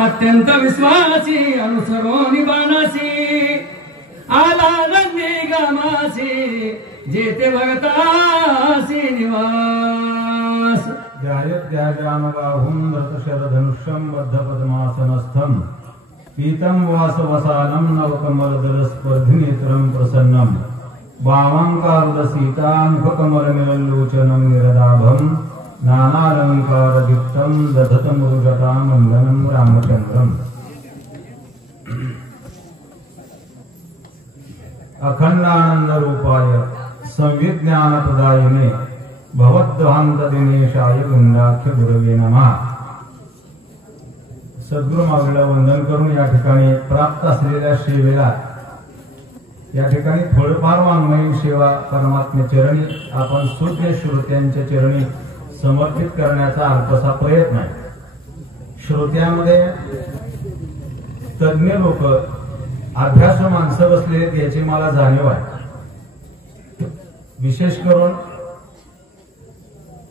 अत्यंत विश्वासी अनुसरोनी बाणासी आला रंगी गामासी जेते भगतासी निवास ध्यायत्याजामगाहुं रतशरधनुष्यं बद्धपद्मासनस्थं पीतं वासवसानं नवकमलदलस्पर्धिनेत्रं प्रसन्नं वामाङ्कारुदसीतामुखकमलनिरल्लोचनं निरदाभं नानालङ्कारदीप्तं दधतमुरुगतामण्डनं रामचन्द्रम् अखंडानंदरूपाय संविज्ञानप्रदायिने भवद्ध्वान्तदिनेशाय गुंडाख्य गुरवे नमः। सद्गुरु माऊलीला वंदन करून या ठिकाणी प्राप्त असलेल्या सेवेला या ठिकाणी थोडंफार वाङ्मयीन सेवा परमात्मे चरणी आपण सूर्य श्रोत्यांच्या चरणी समर्पित करण्याचा अल्पसा प्रयत्न आहे। श्रोत्यामध्ये तज्ञ लोक अभ्यास माणसं बसले याची मला जाणीव आहे। विशेष करून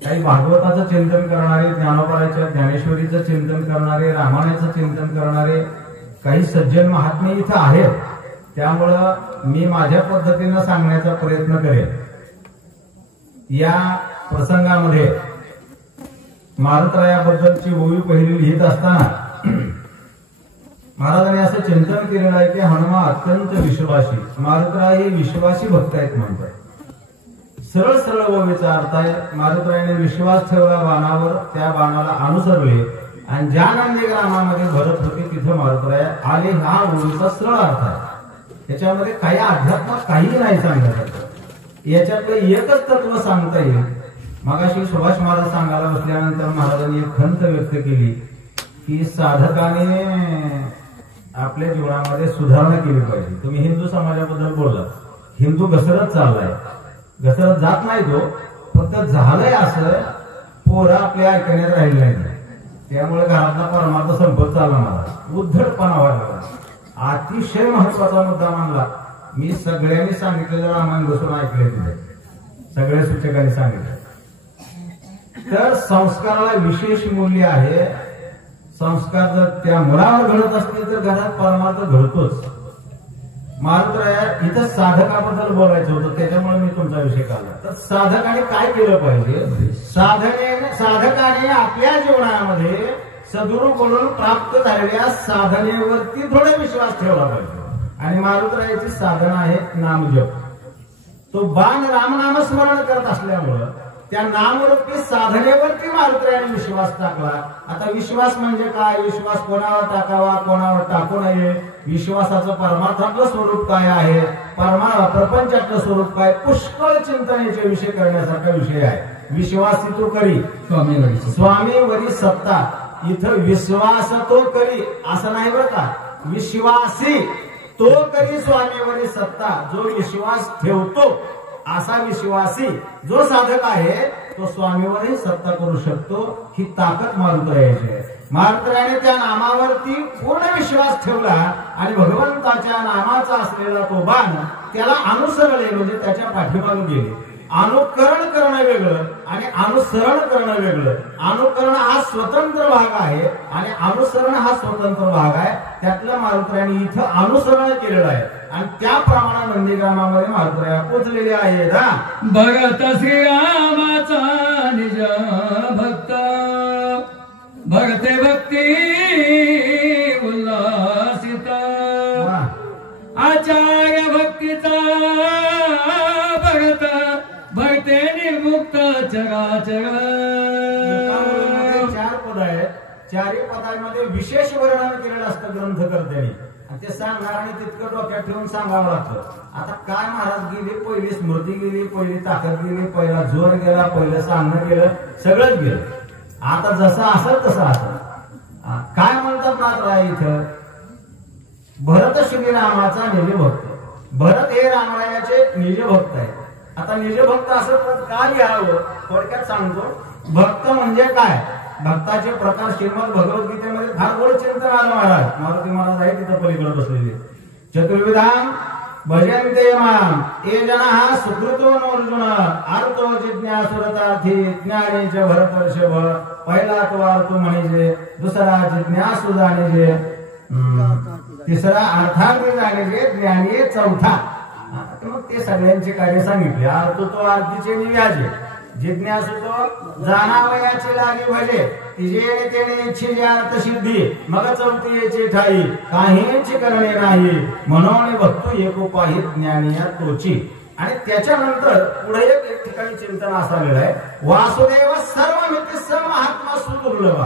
काही भागवताचं चिंतन करणारे, ज्ञानोबाच्या ज्ञानेश्वरीचं चिंतन करणारे, रामायणाचं चिंतन करणारे काही सज्जन महात्मे इथं आहेत। त्यामुळं मी माझ्या पद्धतीनं सांगण्याचा प्रयत्न करेन। या प्रसंगामध्ये मारुतरायाबद्दलची ओवी पहिली लिहित असताना महाराजांनी असं चिंतन केलेलं आहे की हनुमा अत्यंत विश्वासी, मारुतराय हे विश्वासी भक्त आहेत म्हणतात। सरळ सरळ ओवीचा अर्थ आहे मारुतरायाने विश्वास ठेवला बाणावर, त्या बाणाला अनुसरले आणि ज्या नंदी ग्रामामध्ये भरत होते तिथे मारुतराय आले, हा ओवीचा सरळ अर्थ आहे। त्याच्यामध्ये काही अध्यात्मात काहीही नाही सांगण्यासारखं, याच्यातलं एकच तत्व सांगता येईल। मगाशी सुभाष महाराज सांगायला बसल्यानंतर महाराजांनी एक खंत व्यक्त केली की साधकाने आपल्या जीवनामध्ये सुधारणा केली पाहिजे। तुम्ही हिंदू समाजाबद्दल बोलला, हिंदू घसरत चाललाय, घसरत जात नाही तो, फक्त झालंय असं पोरं आपल्या ऐकण्यात राहिले नाही, त्यामुळे घरातला परमार्थ संपत चालला, मला उद्धटपणा व्हायला। अतिशय महत्वाचा मुद्दा मानला मी, सगळ्यांनी सांगितलेलं रामायण बसून ऐकले, तिथे सगळ्या सूचकांनी सांगितलं। तर संस्काराला विशेष मूल्य आहे। संस्कार जर त्या मुलावर घडत असतील तर घरात परमार्थ घडतोच। मारुतराया इथं साधकाबद्दल बोलायचं होतं, त्याच्यामुळे मी तुमचा विषय काढला। तर साधकाने काय केलं पाहिजे? साधकाने आपल्या जीवनामध्ये सद्गुरू बोलून प्राप्त झालेल्या साधनेवरती थोडा विश्वास ठेवला पाहिजे। आणि मारुतरायाची साधना आहे नामजप। तो बाण रामनामस्मरण करत असल्यामुळं त्या नामरूपी साधनेवरती मारुतरायाने विश्वास टाकला। आता विश्वास म्हणजे काय? विश्वास कोणावर टाकावा, कोणावर टाकू नये, विश्वासाचं परमार्थातलं स्वरूप काय आहे, प्रपंचातलं स्वरूप काय, पुष्कळ चिंतनेचे विषय करण्यासारखा विषय आहे। विश्वासी तो करी स्वामीवरी सत्ता, इथं विश्वास तो करी असं नाही बरं का, विश्वासी तो करी स्वामीवरी सत्ता, जो विश्वास ठेवतो असा विश्वासी जो साधक आहे तो स्वामीवरही सत्ता करू शकतो। ही ताकद मारुतरायाची आहे। मारुतरायाने त्या नामावरती पूर्ण विश्वास ठेवला आणि भगवंताच्या नामाचा असलेला तो बाण त्याला अनुसरले, म्हणजे त्याच्या पाठीमागे गेले। अनुकरण करणं वेगळं आणि अनुसरण करणं वेगळं। अनुकरण हा स्वतंत्र भाग आहे आणि अनुसरण हा स्वतंत्र भाग आहे। त्यातलं मारुतरायाने इथं अनुसरण केलेलं आहे आणि त्याप्रमाणे नंदीग्रामामध्ये मारुतराया पोचलेले आहेत। भगत श्रीरामाचा निज भक्त, भगते भक्ती उल्हासित, आचार्य भक्तीचा भगत, भक्ते निर्मुक्त चराचर। चार पद आहेत, चारही पदांमध्ये विशेष वर्णन केलेलं असतं ग्रंथकर्त्यांनी, ते सांगणाऱ्याने तितकं डोक्यात ठेवून सांगावं लागतं। आता काय महाराज गेली, पहिली स्मृती गेली, पहिली ताकद गेली, पहिला जोर गेला, पहिलं सांगणं गेलं, सगळंच गेलं। आता जसं असेल तसं असेल। काय म्हणतात मात्र इथं, भरत श्रीरामाचा निजभक्त, भरत हे रामरायाचे निजभक्त आहे। आता निजभक्त असं पद का लिहावं थोडक्यात सांगतो। भक्त म्हणजे काय, भक्ताचे प्रकार श्रीमद भगवद्गीतेमध्ये फार गोड चिंतन आलं महाराज, मारुती महाराज आहे तिथं पलीकडे बसलेले। चतुर्विधाम भजन्ते माम ये जनाः सुकृतो अर्जुन आर्तो जिज्ञासुरतार्थी ज्ञानी च भरतर्षभ. पहिला तो अर्थ म्हणजे दुसरा जिज्ञासू जाणीजे, तिसरा अर्थार्थी जाणीजे, ज्ञानी चौथा. मग ते सगळ्यांची कार्य सांगितले. अर्थ तो आरतीचे निव्याजे, जिज्ञासू तो जाणावयाची लागे भजे, तिजे तेने इच्छिले अर्थ सिद्धी, मग चौथी याची ठाई काहीच करणे नाही, म्हणून भक्तू एकोपाहित ज्ञानी या तोची. आणि त्याच्यानंतर पुढे एक ठिकाणी चिंतन असं आलेलं आहे, वासुदेव सर्व मित्र महात्मा सुदुर्लभ,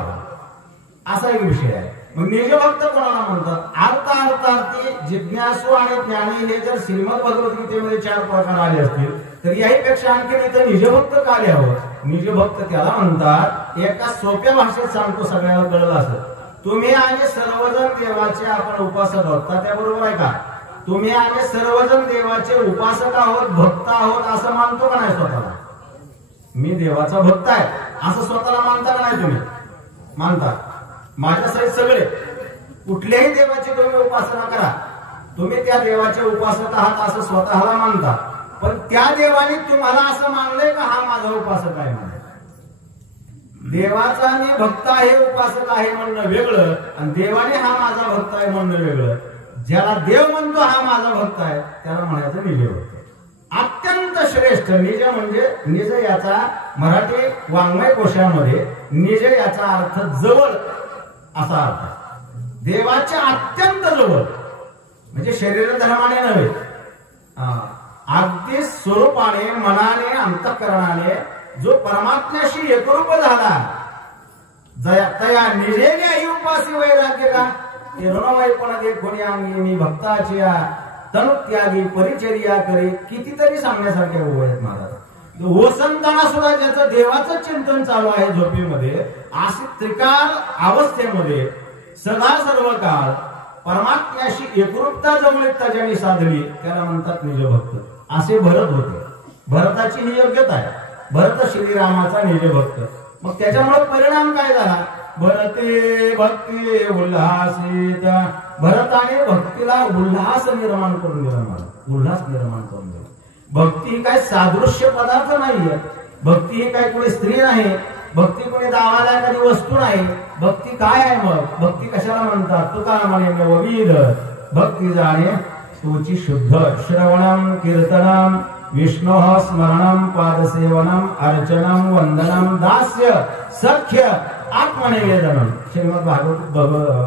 असा एक विषय आहे. मग निजभक्त कोणाला म्हणतात? अर्थार्थी जिज्ञासू आणि ज्ञानी हे जर श्रीमद भगवद्गीतेमध्ये 4 प्रकार आले असतील तर याहीपेक्षा आणखी इथं निजभक्त का लिहावं? निजभक्त त्याला म्हणतात, एका सोप्या भाषेत सांगतो, सगळ्याला कळलं असं. तुम्ही आणि सर्वजण देवाचे आपण उपासक आहोत, त्याबरोबर आहे का? तुम्ही आणि सर्वजण देवाचे उपासक आहोत, भक्त आहोत असं मानतो का नाही स्वतःला? मी देवाचा भक्त आहे असं स्वतःला मानता का नाही? तुम्ही मानता. माझ्या सहित सगळे कुठल्याही देवाची तुम्ही उपासना करा, तुम्ही त्या देवाचे उपासक आहात असं स्वतःला मानता. पण त्या देवाने तुम्हाला असं मानलंय का हा माझा उपासक आहे म्हणून? देवाचा मी भक्त आहे, उपासक आहे म्हणणं वेगळं, आणि देवाने हा माझा भक्त आहे म्हणणं वेगळं. ज्याला देव म्हणतो हा माझा भक्त आहे त्याला म्हणायचं निज भक्त. अत्यंत श्रेष्ठ निज म्हणजे निज याचा मराठी वाङ्मय कोशामध्ये निज याचा अर्थ जवळ असा अर्थ. देवाच्या अत्यंत जवळ म्हणजे शरीर धर्माने नव्हे, अगदी स्वरूपाने मनाने अंतःकरणाने जो परमात्म्याशी एकरूप झाला, तया निजेने उपासी वैराग्य का ऋणवैपण देखोनी अंगी मी भक्ताची तनुत्यागी परिचर्या करे. कितीतरी सांगण्यासारखे ओळ आहेत महाराज. वसंताना सुद्धा ज्याचं देवाचं चिंतन चालू आहे झोपेमध्ये, अशी त्रिकाल अवस्थेमध्ये सदा सर्व काळ परमात्म्याशी एकरूपता जवळीकता ज्यांनी साधली त्याला म्हणतात निजभक्त. असे भरत होते. भरताची ही योग्यता आहे, भरत श्रीरामाचा निजभक्त. मग त्याच्यामुळे परिणाम काय झाला? भरते भक्ती उल्हासित. भरताने भक्तीला उल्हास निर्माण करून दिला, मला उल्हास निर्माण करून दिला. भक्ती काय सादृश्य पदार्थ नाहीये, भक्ती ही काय कोणी स्त्री नाही, भक्ती कोणी दावाला एखादी वस्तू नाही. भक्ती काय आहे? मग भक्ती कशाला म्हणतात? तुकाराम म्हणे नवविध भक्ती जाणे तुची शुद्ध. श्रवणम कीर्तनम विष्णु स्मरणम पादसेवनम अर्चनम वंदनम दास्य सख्य आत्मनिवेदनम. श्रीमद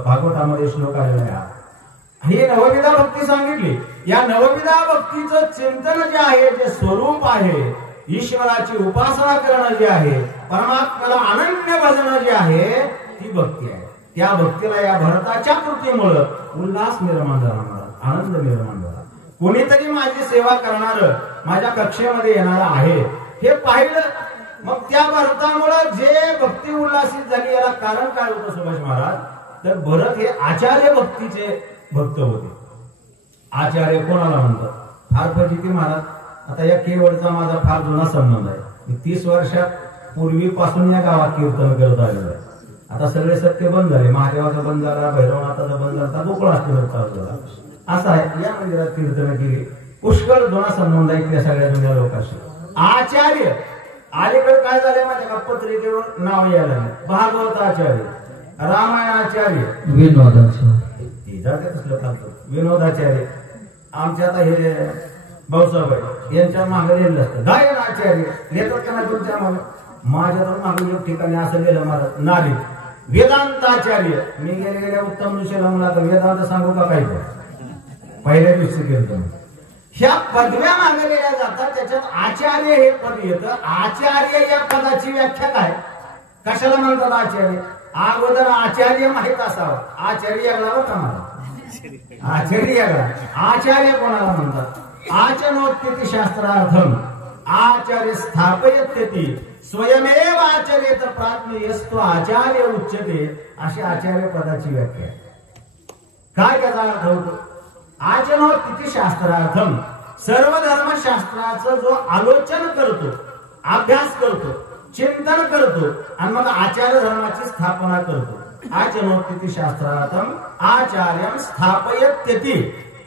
भागवतामध्ये श्लोक आलेला आहे. ही नवविधा भक्ती सांगितली. या नवविधा भक्तीचं चिंतन जे आहे, जे स्वरूप आहे, ईश्वराची उपासना करणं जे आहे, परमात्म्याला अनन्य भजन जे आहे, ती भक्ती आहे. त्या भक्तीला या भरताच्या कृतीमुळे उल्हास निर्माण झाला, आनंद निर्माण झाला. कोणीतरी माझी सेवा करणार, माझ्या कक्षेमध्ये येणार आहे हे पाहिलं. मग त्या भरतामुळे जे भक्ती उल्हासित झाली याला कारण काय होतं सुभाष महाराज? तर भरत हे आचार्य भक्तीचे भक्त होते. आचार्य कोणाला म्हणतात? फार फजिती महाराज. आता या केवळचा माझा फार जुना संबंध आहे. मी 30 वर्षात पूर्वीपासून या गावात कीर्तन करत आलेलो आहे. आता सगळे सत्य बंद झाले. महादेवाचा बंद झाला, भैरवनाथाचा बंद झाला, गोकुळ चालू झाला. असं आहे. या मंदिरात कीर्तन केली. पुष्कळ जुना संबंध आहे त्या सगळ्या जुन्या लोकांशी. आचार्य अलीकडे काय झाले माझ्या का पत्रिकेवर नाव यायला लागले. भागवताचार्य, रामायणाचार्य, विनोदाचार्य. आमच्या आता हे भाऊसाहेब यांच्या मागे लिहिलं असतं गायनाचार्य येतात का नाही तुमच्या मागे? माझ्या तर मागे एक ठिकाणी असं लिहिलं मला नारी. वेदांताचार्य मी गेल्या उत्तम दिशेला मला आता वेदांत सांगू का काही पहिल्या दिवशी केलं. ह्या पदव्या मागलेल्या जातात. त्याच्यात आचार्य हे पद येतं. आचार्य या पदाची व्याख्या काय? कशाला म्हणतात आचार्य? अगोदर आचार्य माहित असावा. आचार्य होता मला आचार्य. आचार्य कोणाला म्हणतात? आचनोत्पत्ती शास्त्रार्थम आचार्य स्थापयत्यती स्वयमेव आचर्येत प्राज्ञयस्तो आचार्य उच्यते. अशी आचार्य पदाची व्याख्या. काय त्याचा अर्थ होतो? आचनोत्पत्ती शास्त्रार्थम सर्व धर्मशास्त्राचं जो आलोचन करतो, अभ्यास करतो, चिंतन करतो आणि मग आचार्य धर्माची स्थापना करतो. आचनोत्पत्ती शास्त्रार्थम आचार्यम स्थापयत्यती.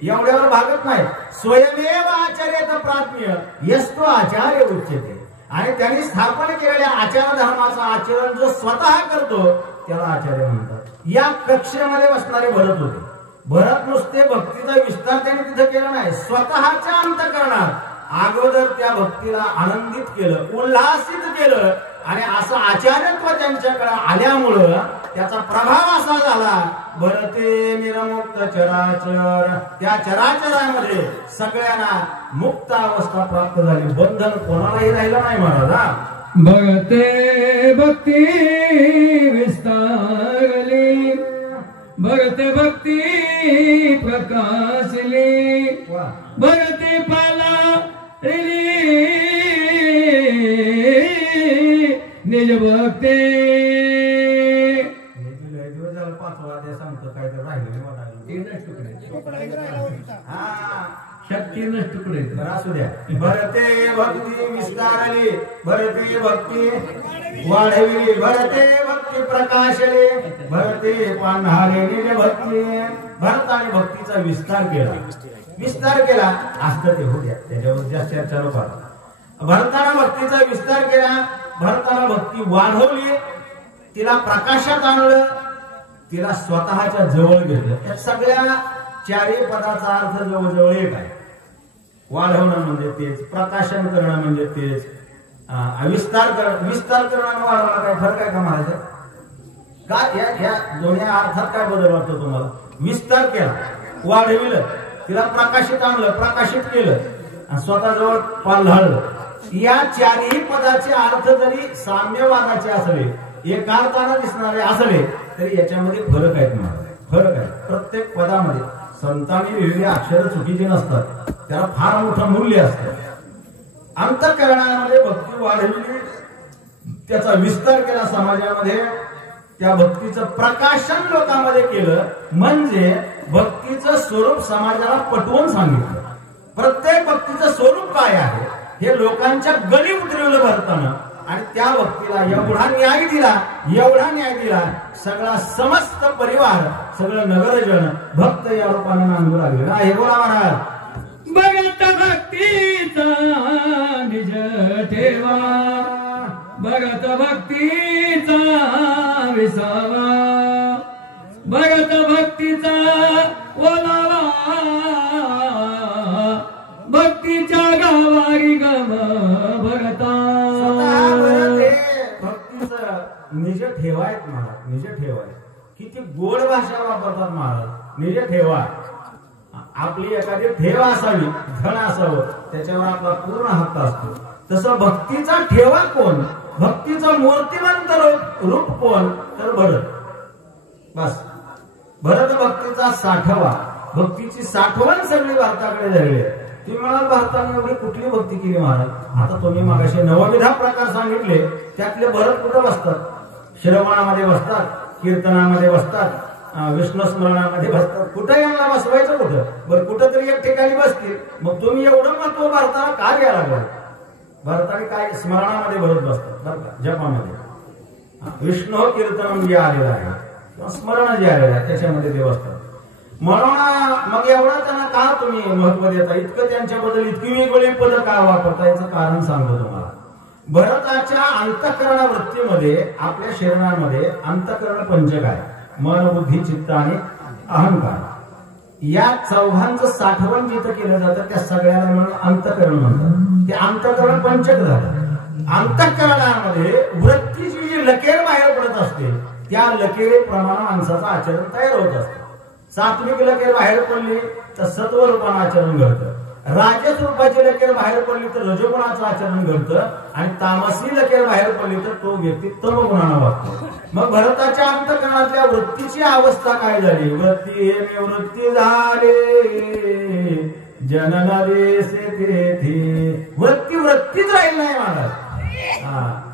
एवढ्यावर भागत नाही. स्वयमेव आचार्यत प्राज्ञ यस्तो आचार्य उच्यते. आणि त्यांनी स्थापन केलेल्या आचार धर्माचं आचरण जो स्वतः करतो त्याला आचार्य म्हणतात. या कक्षेमध्ये बसणारे भरत होते. भरत नुसते भक्तीचा विस्तार त्यांनी तिथे केला नाही, स्वतःच्या अंतःकरणात अगोदर त्या भक्तीला आनंदित केलं, उल्हासित केलं. आणि असं आचार्यत्व त्यांच्याकडे आल्यामुळं त्याचा प्रभाव असा झाला, भरते निरमुक्त चराचर, त्या चराचरामध्ये सगळ्यांना मुक्त अवस्था प्राप्त झाली, बंधन कोणालाही राहिलं नाही महाराज. भगते भक्ती विस्तारली, भगते भक्ती प्रकाशली, भगती पाला निज भक्ते. सांगतो काय तर राहिले शक्ती नष्ट तुकडे असू द्या. भरते भक्ती विस्तारली, भरते भक्ती वाढविली, भरते भक्ती प्रकाशले, भरते पान्हारे निज भक्ती. भरताने भक्तीचा विस्तार केला, विस्तार केला असतं ते होत्या, त्याच्यावर जास्त चर्चा नको. भरताना भक्तीचा विस्तार केला, भरताना भक्ती वाढवली, तिला प्रकाशात आणलं, तिला स्वतःच्या जवळ घेतलं. या सगळ्या चारही पदाचा अर्थ जवळजवळ एक आहे. वाढवणं म्हणजे तेच, प्रकाशन करणं म्हणजे तेच, विस्तार करणं आणि वाढवणं काय फरक आहे का महाराज? का या दोन्ही अर्थात काय बदल वाटतो तुम्हाला? विस्तार केला, वाढविलं, तिला प्रकाशित आणलं, प्रकाशित केलं आणि स्वतःजवळ पालढाळलं. या चारही पदाचे अर्थ जरी साम्यवादाचे असले, एकार्थानं दिसणारे असले, तरी याच्यामध्ये फरक आहेत महाराज, फरक आहे. प्रत्येक पदामध्ये संतांनी लिहिलेली अक्षर चुकीची नसतात, त्याला फार मोठं मूल्य असतं. अंतःकरणामध्ये भक्ती वाढविली, त्याचा विस्तार केला समाजामध्ये, त्या भक्तीचं प्रकाशन लोकांमध्ये केलं, म्हणजे भक्तीचं स्वरूप समाजाला पटवून सांगितलं. प्रत्येक भक्तीचं स्वरूप काय आहे हे लोकांच्या गळी उतरवलं भरताना. आणि त्या भक्तीला एवढा न्याय दिला, एवढा न्याय दिला, सगळा समस्त परिवार, सगळं नगरजन भक्त या रूपाने नांदू लागले. हे बोला महाराज. भगत भक्तीचा निज ठेवा, भगत भक्तीचा विसावा, भगत भक्तीचा ओलावा, भक्तीच्या गावारी गम भगता. भक्तीचं निज ठेवायत महाराज, निज ठेवाय. किती गोड भाषा वापरतात महाराज, निज ठेवा. आपली एखादी ठेवा असावी, धन असावं, त्याच्यावर आपला पूर्ण हक्क असतो. तसं भक्तीचा ठेवा कोण? भक्तीचं मूर्तिमंत रूप कोण? तर भरत. बस, भरत भक्तीचा साठवा, भक्तीची साठवण सगळी भारताकडे झाली. तुम्ही मला भारताने एवढी कुठली भक्ती केली महाराज? आता तुम्ही मागाशी नवविधा प्रकार सांगितले, त्यातले भरत कुठं बसतात? श्रवणामध्ये बसतात, कीर्तनामध्ये बसतात, विष्णू स्मरणामध्ये बसतात. कुठं यांना बसवायचं कुठं? बरं, कुठं तरी एक ठिकाणी बसतील. मग तुम्ही एवढं महत्व भारताला का घ्यायला लागलं? भारताने काय स्मरणामध्ये भरत बसतात बरं का, जपामध्ये. विष्णू कीर्तन जे आलेलं आहे किंवा स्मरण जे आलेलं आहे त्याच्यामध्ये ते बसतात. म्हणून मग एवढं त्यांना का तुम्ही महत्व देता? इतकं त्यांच्याबद्दल इतकी वेगवेगळी पद का वापरता? याचं कारण सांगतो तुम्हाला. भरताच्या अंतःकरण वृत्तीमध्ये, आपल्या शरीरामध्ये अंतःकरण पंचक आहे, मन, बुद्धी, चित्त आणि अहंकार. या चौघांचं साठवण जिथं केलं जातं त्या सगळ्याला म्हणून अंतःकरण म्हणतात. ते अंतःकरण पंचक झालं. अंतःकरणामध्ये वृत्तीची जी लकेर बाहेर पडत असते त्या लकेरीप्रमाणे माणसाचं आचरण तयार होत असतं. सात्विक लकेर बाहेर पडली तर सत्व रूपानं आचरण घडतं, राजस रूपाची लकेर बाहेर पडली तर रजोगुणाचं आचरण घडतं, आणि तामसी लकेर बाहेर पडली तर तो व्यक्ती तमगुणानं वागतो. मग भरताच्या अंतःकरणातल्या वृत्तीची अवस्था काय झाली? वृत्ती हे निवृत्ती झाले जनन देशे तेथे. वृत्तीच राहील नाही महाराज.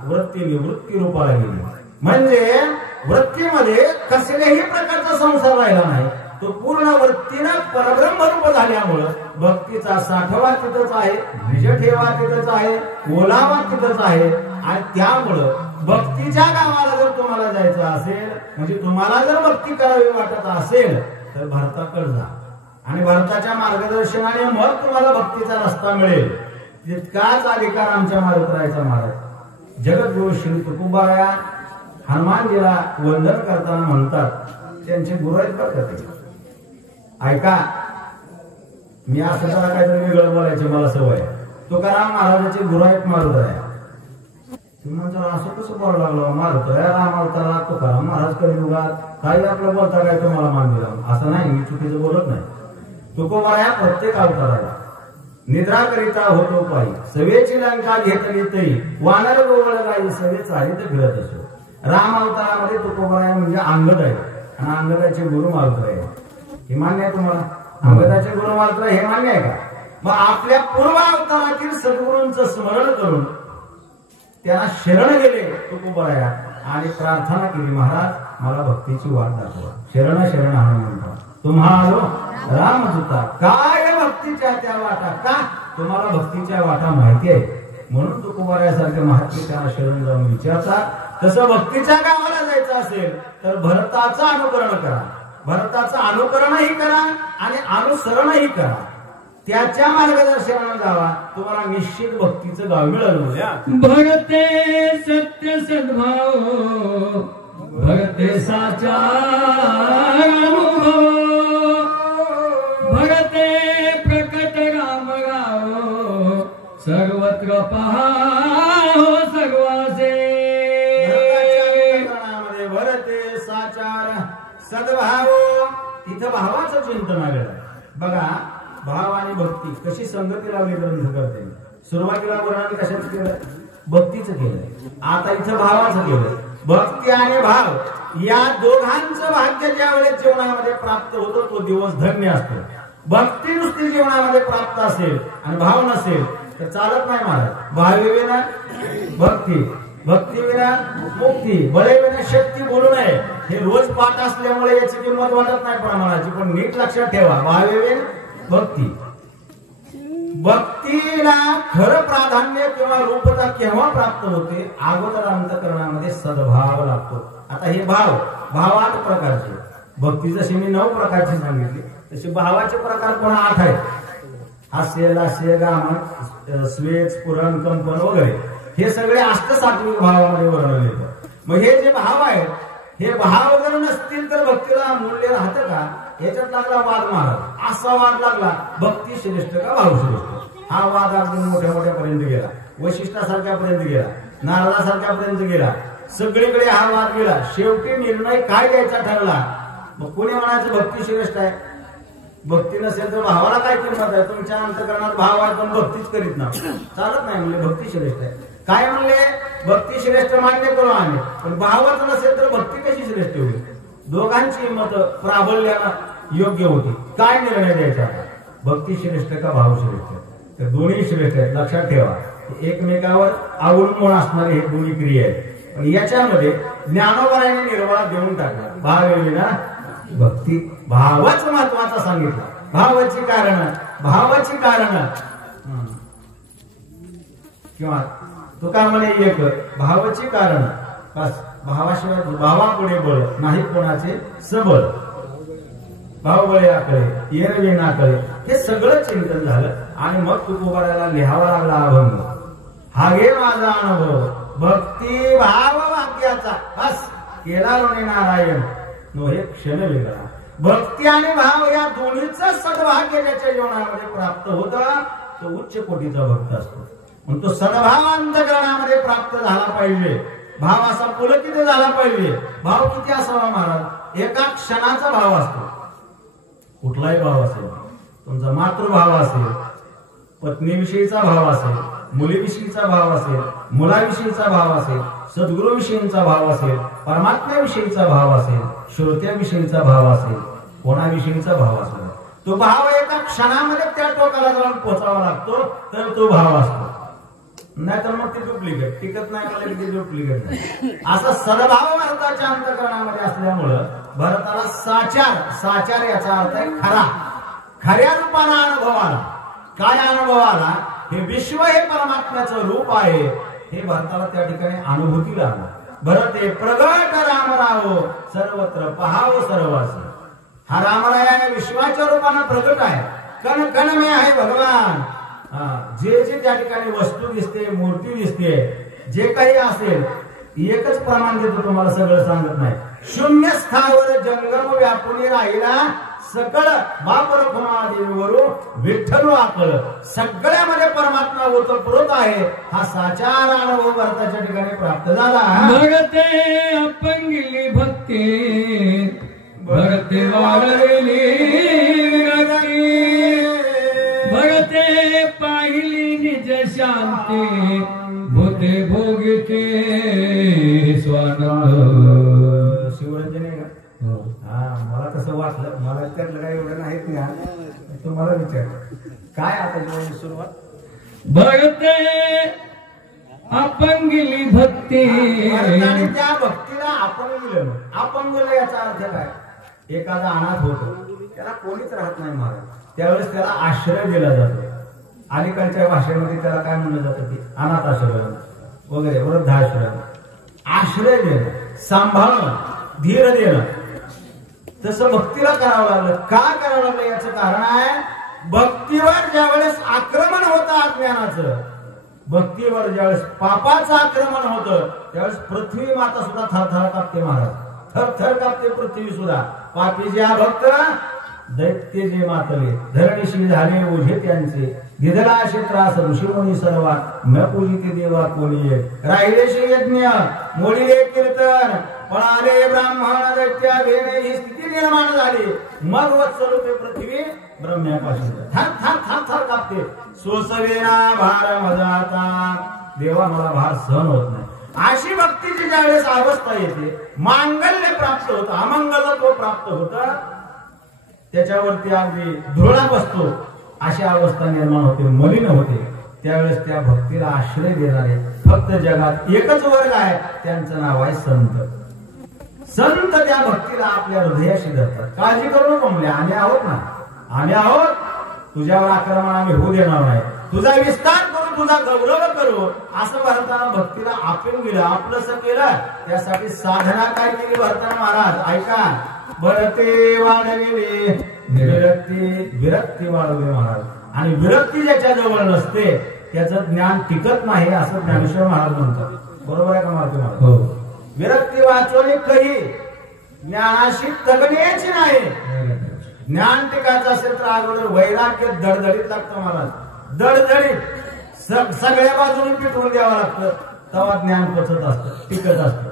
वृत्ती निवृत्ती रूपाला गेली, म्हणजे वृत्तीमध्ये कसल्याही प्रकारचा संसार राहिला नाही. तो पूर्ण वृत्तीनं परब्रह्म रूप झाल्यामुळं भक्तीचा साठवा तिथंच आहे, निज ठेवा तिथंच आहे, ओलावा तिथंच आहे. आणि त्यामुळं भक्तीच्या गावाला जर तुम्हाला जायचं असेल, म्हणजे तुम्हाला जर भक्ती करावी वाटत असेल तर भारताकडे जा. आणि भरताच्या मार्गदर्शनाने मग तुम्हाला भक्तीचा रस्ता मिळेल. तितकाच अधिकार आमच्या मारुतरायाचा महाराज जगद्गुरु श्री तुकोबाराया हनुमानजीला वंदन करताना म्हणतात, त्यांचे गुरु आहेत बरं का ते. ऐका, मी असं जरा काहीतरी वेगळं बोलायचे मला सवय. तुकाराम महाराजांचे गुरु आहेत मारुतराया. तुम्ही असं कसं बोलायला लागलं, मारुतराया राम अवतारात तुकाराम महाराज कलियुगात, काही आपलं बोलता काय तुम्हाला मान दिला असं नाही, मी चुकीचं बोलत नाही. तुकोबाराया प्रत्येक अवताराला निद्रा करिता होतो पायी, सवेची लंका घेतली तरी वानर गोवळ गाई सवे चालित फिरत असो. राम अवतारामध्ये तुकोबाराया म्हणजे अंगद आहे आणि अंगदाचे गुरु मारुतराया. हे मान्य आहे तुम्हाला? अंगदाचे गुरु मारुतराया हे मान्य आहे का? मग आपल्या पूर्व अवतारातील सद्गुरूंचं स्मरण करून त्यांना शरण गेले तुकोबाराया आणि प्रार्थना केली, महाराज मला भक्तीची वाट दाखवा. शरण शरण हनुमंता तुम्हारो रामदूता, काय भक्तीच्या त्या वाटा, का तुम्हाला भक्तीच्या वाटा माहिती आहे म्हणून तुकोबारायासारखे महात्मे त्यांना शरण जाऊन विचारतात. तसं भक्तीच्या गावाला जायचं असेल तर भरताचं अनुकरण करा, भरताचं अनुकरणही करा आणि अनुसरणही करा. त्याच्या मार्गदर्शनाने जावा, तुम्हाला निश्चित भक्तीचं गाव मिळेल. भरते सत्य सद्भाव, भरते साचा अनुभव, भरते प्रकट राम राव, सर्वत्र पहा सर्वासे. भरते साचार सद्भाव, इथं भावाचं चिंतन आलेलं आहे. बघा, भाव आणि भक्ती कशी संगती लावली ग्रंथ करते. सुरुवातीला वर्णन कशाचं केलं? भक्तीचं केलं. आता इथं भावाचं केलं. भक्ती आणि भाव या दोघांचं भाग्य ज्या वेळेस जीवनामध्ये प्राप्त होतो तो दिवस धन्य असतो. भक्ती नुसती जीवनामध्ये प्राप्त असेल आणि भाव नसेल तर चालत नाही महाराज. भाविविना भक्ती, भक्ती विना मुक्ती, बळे विना शक्ती बोलू नये. हे रोज पाठ असल्यामुळे याची किंमत वाटत नाही प्रमाणाची, पण नीट लक्षात ठेवा. भाविविन भक्ती, भक्तीला खरं प्राधान्य किंवा रूपता केव्हा प्राप्त होते? अगोदर अंतःकरणामध्ये सद्भाव लागतो. आता हे भाव 8 प्रकारचे. भक्ती जशी मी 9 प्रकारची सांगितली तसे भावाचे प्रकार पण 8 आहेत. हास्य, लास्य, गामन, स्वेच, पुरण, कंपन वगैरे हे सगळे अष्टसात्विक भावामध्ये वर्णन येतं. मग हे जे भाव आहेत हे भाव जर नसतील तर भक्तीला मूल्य राहतं का? याच्यात लागला वाद महाराज. असा वाद लागला, भक्ती श्रेष्ठ का भाव श्रेष्ठ? हा वाद अगदी मोठ्या मोठ्यापर्यंत गेला, वशिष्ठासारख्यापर्यंत गेला, नारदासारख्यापर्यंत गेला, सगळीकडे हा वाद गेला. शेवटी निर्णय काय द्यायचा ठरला? मग कोणी म्हणायचं भक्ती श्रेष्ठ आहे? भक्ती नसेल तर भावाला काय किंमत आहे? तुमच्या अंतःकरणात भाव आहे पण भक्तीच करीत नाही, चालत नाही. म्हणजे भक्ती श्रेष्ठ आहे. काय म्हणले? भक्ती श्रेष्ठ मान्य करू आम्ही, पण भावच नसेल तर भक्ती कशी श्रेष्ठ होईल? दोघांची मत प्राबल्यानं योग्य होती. काय निर्णय द्यायचा? भक्ती श्रेष्ठ का भाव श्रेष्ठ? तर दोन्ही श्रेष्ठ आहेत. लक्षात ठेवा, एकमेकावर अवलंबून असणारे हे दोन्ही क्रिया आहेत. पण याच्यामध्ये ज्ञानोबराने निर्वाळा देऊन टाकला. भाव विना भक्ती, भावच महत्वाचा सांगितला. भावाची कारण किंवा तुका म्हणे एक भावाची कारण, बस भावाशिवाय भावापुढे बळ नाही कोणाचे सबळ. भावबळे आकळे येरवी नाकळे, हे सगळं चिंतन झालं आणि मग तुकोबाराला लिहावा लागला अभंग. हा घे माझा अनुभव भक्ती भाव वाक्याचा, बस केला ऋणी नारायण नो हे क्षण वेगळा. भक्ती आणि भाव या दोन्हीचं सद्भाग्य ज्याच्या जीवनामध्ये प्राप्त होतं तो उच्च कोटीचा भक्त असतो. पण तो सद्भाव अंतःकरणामध्ये प्राप्त झाला पाहिजे. भाव असा पुलकित झाला पाहिजे. भाव किती असावा महाराज? एका क्षणाचा भाव असतो. कुठलाही भाव असेल, तुमचा मातृभाव असेल, पत्नीविषयीचा भाव असेल, मुलीविषयीचा भाव असेल, मुलाविषयीचा भाव असेल, सद्गुरूविषयीचा भाव असेल, परमात्म्याविषयीचा भाव असेल, श्रोत्याविषयीचा भाव असेल, कोणाविषयीचा भाव असेल, तो भाव एका क्षणामध्ये त्या टोकाला जाऊन पोचावा लागतो तर तो भाव असतो. नाहीतर मग ते डुप्लिकेट टिकत नाही, मला ते डुप्लिकेट नाही. असा सद्भाव भारताच्या अंतःकरणामध्ये असल्यामुळं भारताला साचार याचा अर्थ आहे खरा, खऱ्या रूपाला अनुभव आला. काय अनुभव आला? हे विश्व हे परमात्म्याचं रूप आहे हे भारताला त्या ठिकाणी अनुभूतीला आला. भरते प्रगट राम राहो सर्वत्र पहाव सर्वास. हा रामराया विश्वाच्या रूपाने प्रकट आहे. कण कण में आहे भगवान. जे जे त्या ठिकाणी वस्तू दिसते, मूर्ती दिसते, जे काही असेल, एकच प्रमाण देतो तुम्हाला, सगळं सांगत नाही. शून्य स्थावर जंगम व्यापून राहिला सकळ बापर देवीवरून विठ्ठल आकळ. सगळ्यामध्ये परमात्मा ओतप्रोत आहे. हा साचार अनुभव भरताच्या ठिकाणी प्राप्त झाला. भगते अपंगिली भक्ती भगते वाढविली विरक्ती. भगते पाहिली निज शांती भूते भोगिते स्वानंद. शिवरंजन आहे का? मला कसं वाटलं, मला त्यातलं काही एवढं नाही ज्ञान, तुम्हाला विचार काय आता जेवण सुरुवात. भगते अपंगिली भक्ती. आणि त्या भक्तीला आपण गेलं. आपण गेलं याचा अर्थ काय? एखादा अनाथ होतो, त्याला कोणीच राहत नाही महाराज, त्यावेळेस त्याला आश्रय दिला जातो. अलीकडच्या भाषेमध्ये त्याला काय म्हणलं जातं की अनाथ आश्रम वगैरे, वृद्धाश्रम. आश्रय देणं, सांभाळणं, धीर देणं, तसं भक्तीला करावं लागलं. का करावं लागलं याचं कारण आहे, भक्तीवर ज्यावेळेस आक्रमण होतं अज्ञानाचं, भक्तीवर ज्यावेळेस पापाचं आक्रमण होतं, त्यावेळेस पृथ्वी माता सुद्धा थरथर कापते महाराज, थरथर कापते पृथ्वी सुद्धा. पापी जे भक्त दैत्य जे मातले, धरणीशी झाले ओझे त्यांचे, गिधला असे त्रास ऋषीमुनी सर्वा, न पूजिते देवा कोणी. राहिलेशी यज्ञ मोडीले कीर्तन, पण आले ब्राह्मण दैत्या घेणे, ही स्थिती निर्माण झाली. मग वत्सरूपे पृथ्वी ब्रह्म्यापासून थर थर थर थर कापते. सोसवेना भार मजाता, देवा मला भार सहन होत नाही. अशी भक्तीची ज्यावेळेस अवस्था येते, मांगल्य प्राप्त होतं, अमंगलत्व प्राप्त होतं, त्याच्यावरती अगदी धुळा बसतो, अशी अवस्था निर्माण होते, मलिन होते. त्यावेळेस त्या भक्तीला आश्रय देणारे फक्त जगात एकच वर्ग आहे, त्यांचं नाव आहे संत. संत त्या भक्तीला आपल्या हृदयाशी धरतात. काळजी करू नको म्हणजे, आम्ही आहोत ना, आम्ही आहोत. तुझ्यावर आक्रमण आम्ही होऊ देणार नाही, तुझा विस्तार करू, तुझा गौरव करू, असं भरताना भक्तीला आपण गेलं, आपलंस केलं. त्यासाठी साधना काय केली भरताना महाराज ऐका. भरते वाढविले विरक्ती, विरक्ती वाढवली महाराज. आणि विरक्ती ज्याच्या जवळ नसते त्याचं ज्ञान टिकत नाही, असं ज्ञानेश्वर महाराज म्हणतात. बरोबर आहे का मारुती महाराज? हो. विरक्ती वाचवणे काही ज्ञानाशी तगण्याची नाही. ज्ञान टिकायचं असेल तर अगोदर वैराग्य दडदडीत लागतं महाराज, दडदडीत सगळ्या बाजूने पिटवून द्यावं लागतं, तेव्हा ज्ञान पचत असतं, टिकत असतं.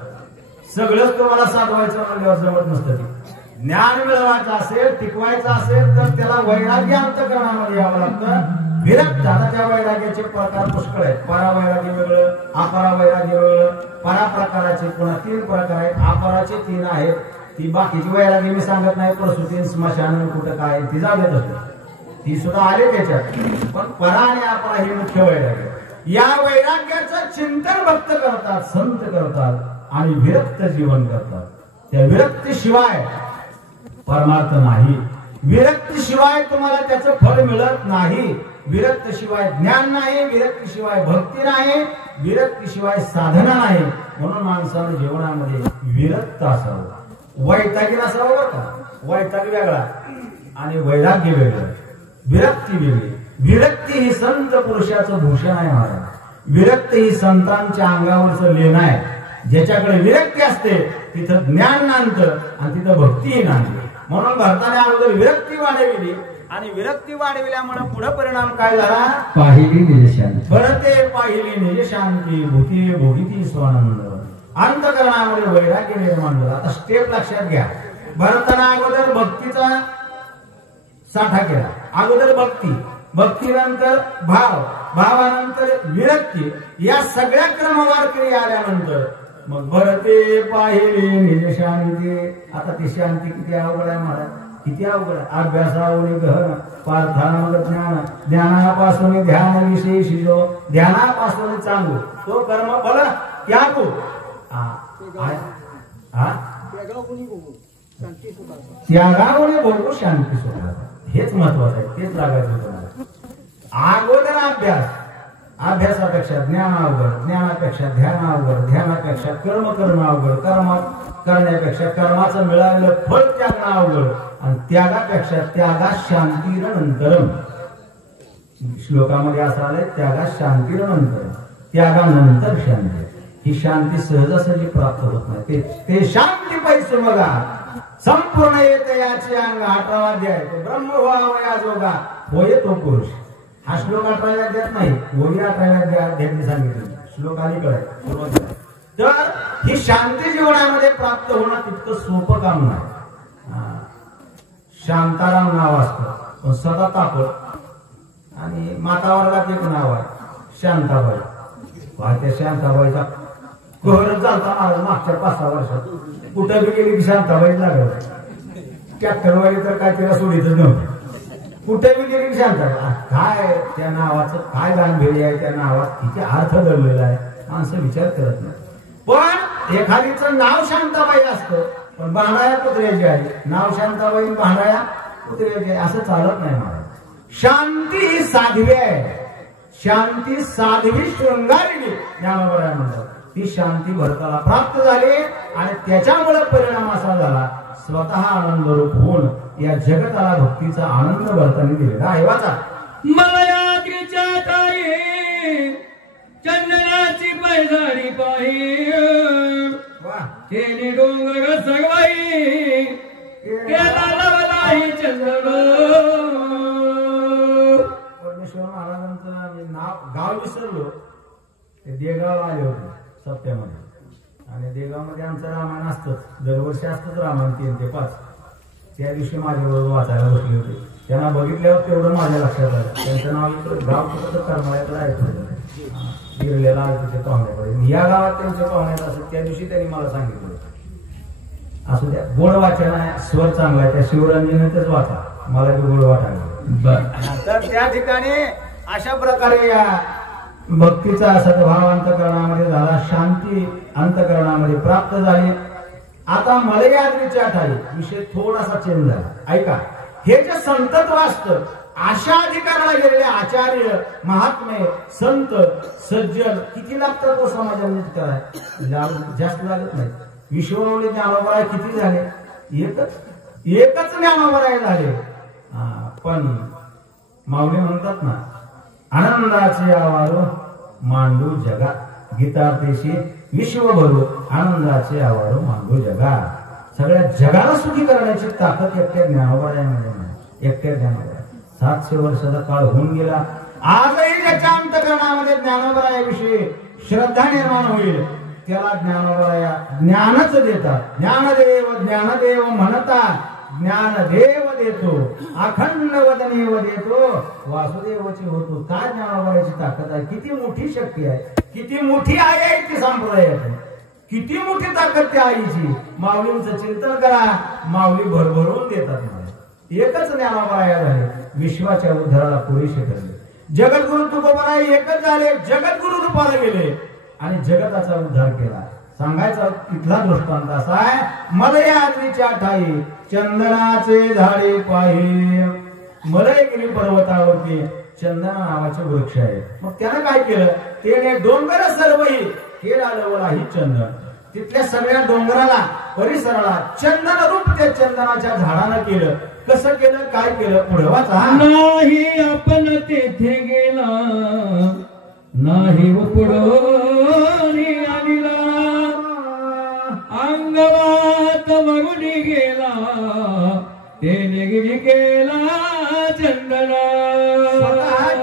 सगळंच तुम्हाला साधवायचं म्हणल्यावर जमत नसतं. ते ज्ञान मिळवायचं असेल, टिकवायचं असेल तर त्याला वैराग्य अंतःकरणामध्ये यावं लागतं. विरक्त, आता त्या वैराग्याचे प्रकार पुष्कळ आहेत. परावैराग्य वेगळं, अपरावैराग्य वेगळं. परा प्रकाराचे पुन्हा 3 प्रकार आहेत, अपराचे 3 आहेत. ती बाकीची वैराग्य मी सांगत नाही, प्रसूती स्मशान कुठं काय ती जागत असते, ती सुद्धा आले त्याच्यात. पण परा आणि अपरा हे मुख्य वैराग्य. या वैराग्याचं चिंतन भक्त करतात, संत करतात आणि विरक्त जीवन करतात. त्या विरक्तीशिवाय परमार्थ नाही, विरक्तीशिवाय तुम्हाला त्याचं फळ मिळत नाही. विरक्तीशिवाय ज्ञान नाही, विरक्तीशिवाय भक्ती नाही, विरक्तीशिवाय साधना नाही. म्हणून माणसानं जीवनामध्ये विरक्त असावं, वैतागी नसावं. बरं का, वैताग वेगळा आणि वैराग्य वेगळं, विरक्ती वेगळी. विरक्ती ही संत पुरुषाचं भूषण आहे महाराज. विरक्ती ही संतांच्या अंगावरचं लेणं आहे. ज्याच्याकडे विरक्ती असते तिथं ज्ञान नांदतं आणि तिथं भक्तीही नांदते. म्हणून भारताने अगोदर विरक्ती वाढविली आणि विरक्ती वाढविल्यामुळे पुढे परिणाम काय झाला, पाहिली निज शांती. भरते पाहिली निज शांती भूती भोगिती स्वानंद. अंतःकरणामध्ये वैराग्य निर्माण झाला. आता स्टेप लक्षात घ्या. भरताना अगोदर भक्तीचा साठा केला. अगोदर भक्ती, भक्तीनंतर भाव, भावानंतर विरक्ती. या सगळ्या क्रमवार क्रिया आल्यानंतर मग भरते पाहिली निज शांती. आता ती शांती किती अवघड आहे महाराज, किती अवघड आहे. अभ्यासावरी गहन पार्थान ज्ञान, ज्ञानापासून ध्यान विशेषिजो, ध्यानापासून चांगू तो कर्म फल त्यागू. त्यागामुळे भोगू शांती सुखाचा. हेच महत्वाचं आहे, तेच लागायचं होतं. अगोदर अभ्यास, अभ्यासापेक्षा ज्ञान अवघड, ज्ञानापेक्षा ध्यान अवघड, ध्यानापेक्षा कर्म करणं अवघड, कर्म करण्यापेक्षा कर्माचं मिळालेलं फळ त्यागणं अवघड आणि त्यागापेक्षा त्यागात शांतीरनंतरम, श्लोकामध्ये असं आलंय त्यागात शांतीरनंतरम, त्यागानंतर शांती. ही शांती सहजासहजी प्राप्त होत नाही. ते शांती पैसे बघा संपूर्ण येते याचे अंग. 18वा अध्याय ब्रह्म व्हावया जोगा होय तो पुरुष. हा श्लोक 18व्या अध्यायात नाही, होई 18व्या अध्यायात सांगितलं. श्लोक अलीकडे. तर ही शांती जीवनामध्ये प्राप्त होणं तितकं सोपं काम नाही. शांताराम नाव असतं पण सदा तापट. आणि मातावरला एक नाव आहे शांताबाई. त्या शांताबाईचा कहर चालता मागच्या 5-6 वर्षात कुठं बी गेली की शांताबाई लागलं. ट्रॅक्टरवाली तर काय तिला सोडीतच नव्हतं. कुठे बी गेली की शांताबाई. काय त्या नावाचं काय गांभीर्य आहे, त्या नावात किती अर्थ दडलेला आहे माणसं विचार करत नाही. पण एखादीचं नाव शांताबाई असतं पण भांडाया कुत्र्याची आहे. नाव शांताबाई भांडाया कुत्र्याची आहे असं चालत नाही महाराज. शांती ही साध्वी आहे. शांती साध्वी शृंगारी ज्ञानोबराय म्हणतात. ती शांती भरताला प्राप्त झाली आणि त्याच्यामुळे परिणाम असा झाला स्वतः आनंद रूप होऊन या जगताला भक्तीचा आनंद भरताना दिलेला आहे. वाचा. मायात्रीच्या ताई चंदनाची पैजारी पाही तेने डोंगर सगवाई केला लावलाही चंद्र. परमेश्वर महाराजांचं मी गाव विसरलो. ते देगाव आले होते सप्त्यामध्ये आणि देगावमध्ये आमचं रामायण असतंच. दरवर्षी असतंच रामायण 3 ते 5. त्या दिवशी माझ्याबरोबर वाचायला बसले होते. त्यांना बघितल्यावर तेवढं माझ्या लक्षात आलं. त्यांचं नाव इकडं गाव कुठं करमाळ्याकडे ऐकलं गिरलेला तिथे पाहुण्याकडे. या गावात त्यांच्या पाहुण्यात असत. त्या दिवशी त्यांनी मला सांगितलं असं द्या गोड वाचन आहे, स्वर चांगला आहे. त्या शिवरंजनीतच वाचा. मला बी गोड वाटायला. तर त्या ठिकाणी अशा प्रकारे या भक्तीचा सद्भाव अंतकरणामध्ये झाला. शांती अंतकरणामध्ये प्राप्त झाली. आता मलयाद्रीच्या ठाई विषय थोडासा चेंज झाला. ऐका. हे जे संतत्व असतं अशा अधिकाराला गेलेले आचार्य महात्मे संत सज्जन किती लागतात तो समाजामध्ये कराय जास्त लागत नाही. विश्वमाऊली ज्ञानोबराय किती झाले? एकच ज्ञानोबराय झाले. पण माऊली म्हणतात ना आनंदाचे आवारो मांडू जगात. गीतार्थीशी विश्वभरू आनंदाचे आवारो मांडू जगात. सगळ्या जगाला सुखी करण्याची ताकद एकट्या ज्ञानोबरायामध्ये नाही. एकट्या ज्ञानोबराय 700 वर्षाचा काळ होऊन गेला. आजही ज्याच्या अंतकरणामध्ये ज्ञानोबरायाविषयी श्रद्धा निर्माण होईल त्याला ज्ञानोबराया ज्ञानच देतात. ज्ञानदेव ज्ञानदेव म्हणतात. ज्ञानदेव देतो अखंड वदनेव देतो वासुदेवची होतो. काय ज्ञानोबरायाची ताकद आहे. किती मोठी शक्ती आहे. किती मोठी आई आहे ती संप्रदायात. किती मोठी ताकद त्या आईची. माऊलींचं चिंतन करा. माऊली भरभरून देतात. एकच ज्ञानोबराया झाले. विश्वाच्या उद्धाराला पुरेसे ठरले. जगद्गुरु तुकोबराय एकच झाले. जगद्गुरु रूपाला गेले आणि जगताचा उद्धार केला. सांगायचा तिथला दृष्टांत असा आहे. मलयाद्रीच्या ठाई चंदनाचे झाडे पाहि. मलयगिरी पर्वतावरती चंदना नावाचे वृक्ष आहे. मग त्यानं काय केलं. त्याने डोंगर सर्वही केला लवलाही चंदन. तिथल्या सगळ्या डोंगराला परिसराला चंदन रूप त्या चंदनाच्या झाडानं केलं. कसं केलं काय केलं पुढे वाचा. नाही आपण तेथे गेला नाही पुढे आलेला अंगवात मगुनी गेला तेने गिरी केला चंदना.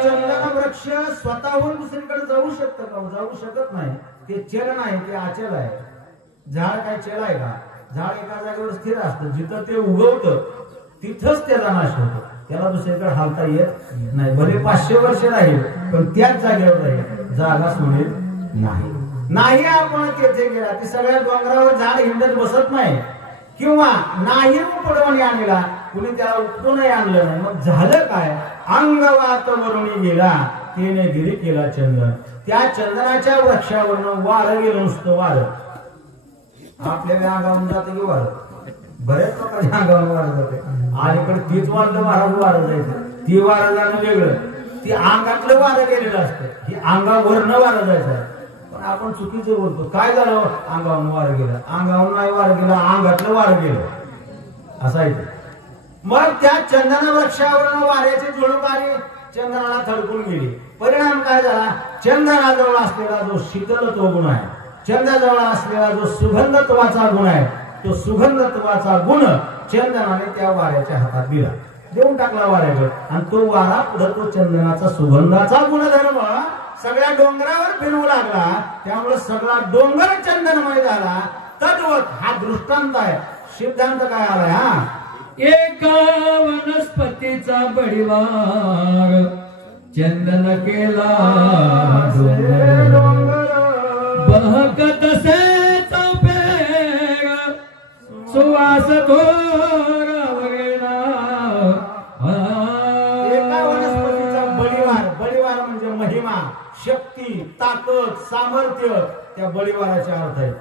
चंदन वृक्ष स्वतःहून दुसरीकडे जाऊ शकतं का? जाऊ शकत नाही. ते चल नाही ते आचल आहे. झाड काय चल आहे का? झाड एका जागेवर स्थिर असतं. जिथं ते उगवतं तिथंच त्याचा नाश होतो. त्याला दुसरीकडे हालता येत नाही. भले 500 वर्ष राहील पण त्याच जागेवर राहील. जागा सोडेल नाही. आपण तेथे गेला ती सगळ्या डोंगरावर झाड हिंडत बसत नाही किंवा नाही उपडवणी आणला कुणी त्याला उपटूनही आणलं नाही. मग झालं काय. अंगवात वरुणी गेला तेने गिरी केला चंदन. त्या चंदनाच्या वृक्षावरनं वारं गेलं. नुसतं वारं आपल्या अंगावरून जातं की वारं बऱ्याच प्रकारच्या अंगावर वारं जाते. अलीकडे तीच वारलं वारं जायचं. ती वारं जाणं वेगळं. ती अंगातलं वारं गेलेलं असतं. ही अंगावरनं वारं जायचं. पण आपण चुकीचं बोलतो. काय झालं अंगावरून वारं गेलं. अंगावरून नाही वारं गेलं अंगातलं वारं गेलं असं आहे. मग त्या चंदन वृक्षावरून वाऱ्याची झुळूक आली, चंदनाला थडकून गेली. परिणाम काय झाला? चंदनाजवळ असलेला जो शीतलत्व गुण आहे, चंदनाजवळ असलेला जो सुगंधत्वाचा गुण आहे, तो सुगंधत्वाचा गुण चंदनाने त्या वाऱ्याच्या हातात दिला, देऊन टाकला वाऱ्याकडे. आणि तो वारा पुढे तो चंदनाचा सुगंधाचा गुणधर्म सगळ्या डोंगरावर फिरवू लागला. त्यामुळे सगळा डोंगर चंदनमय झाला. तद्वत हा दृष्टांत आहे. सिद्धांत काय आलाय? हा, एका वनस्पतीचा बळीवार चंदन केला डोंगर, बहकत से चौफेर सुवास थोरावरेला. एका वनस्पतीचा बळीवार, बळीवार म्हणजे महिमा, शक्ती, ताकद, सामर्थ्य, त्या बळीवाराचा अर्थ आहे.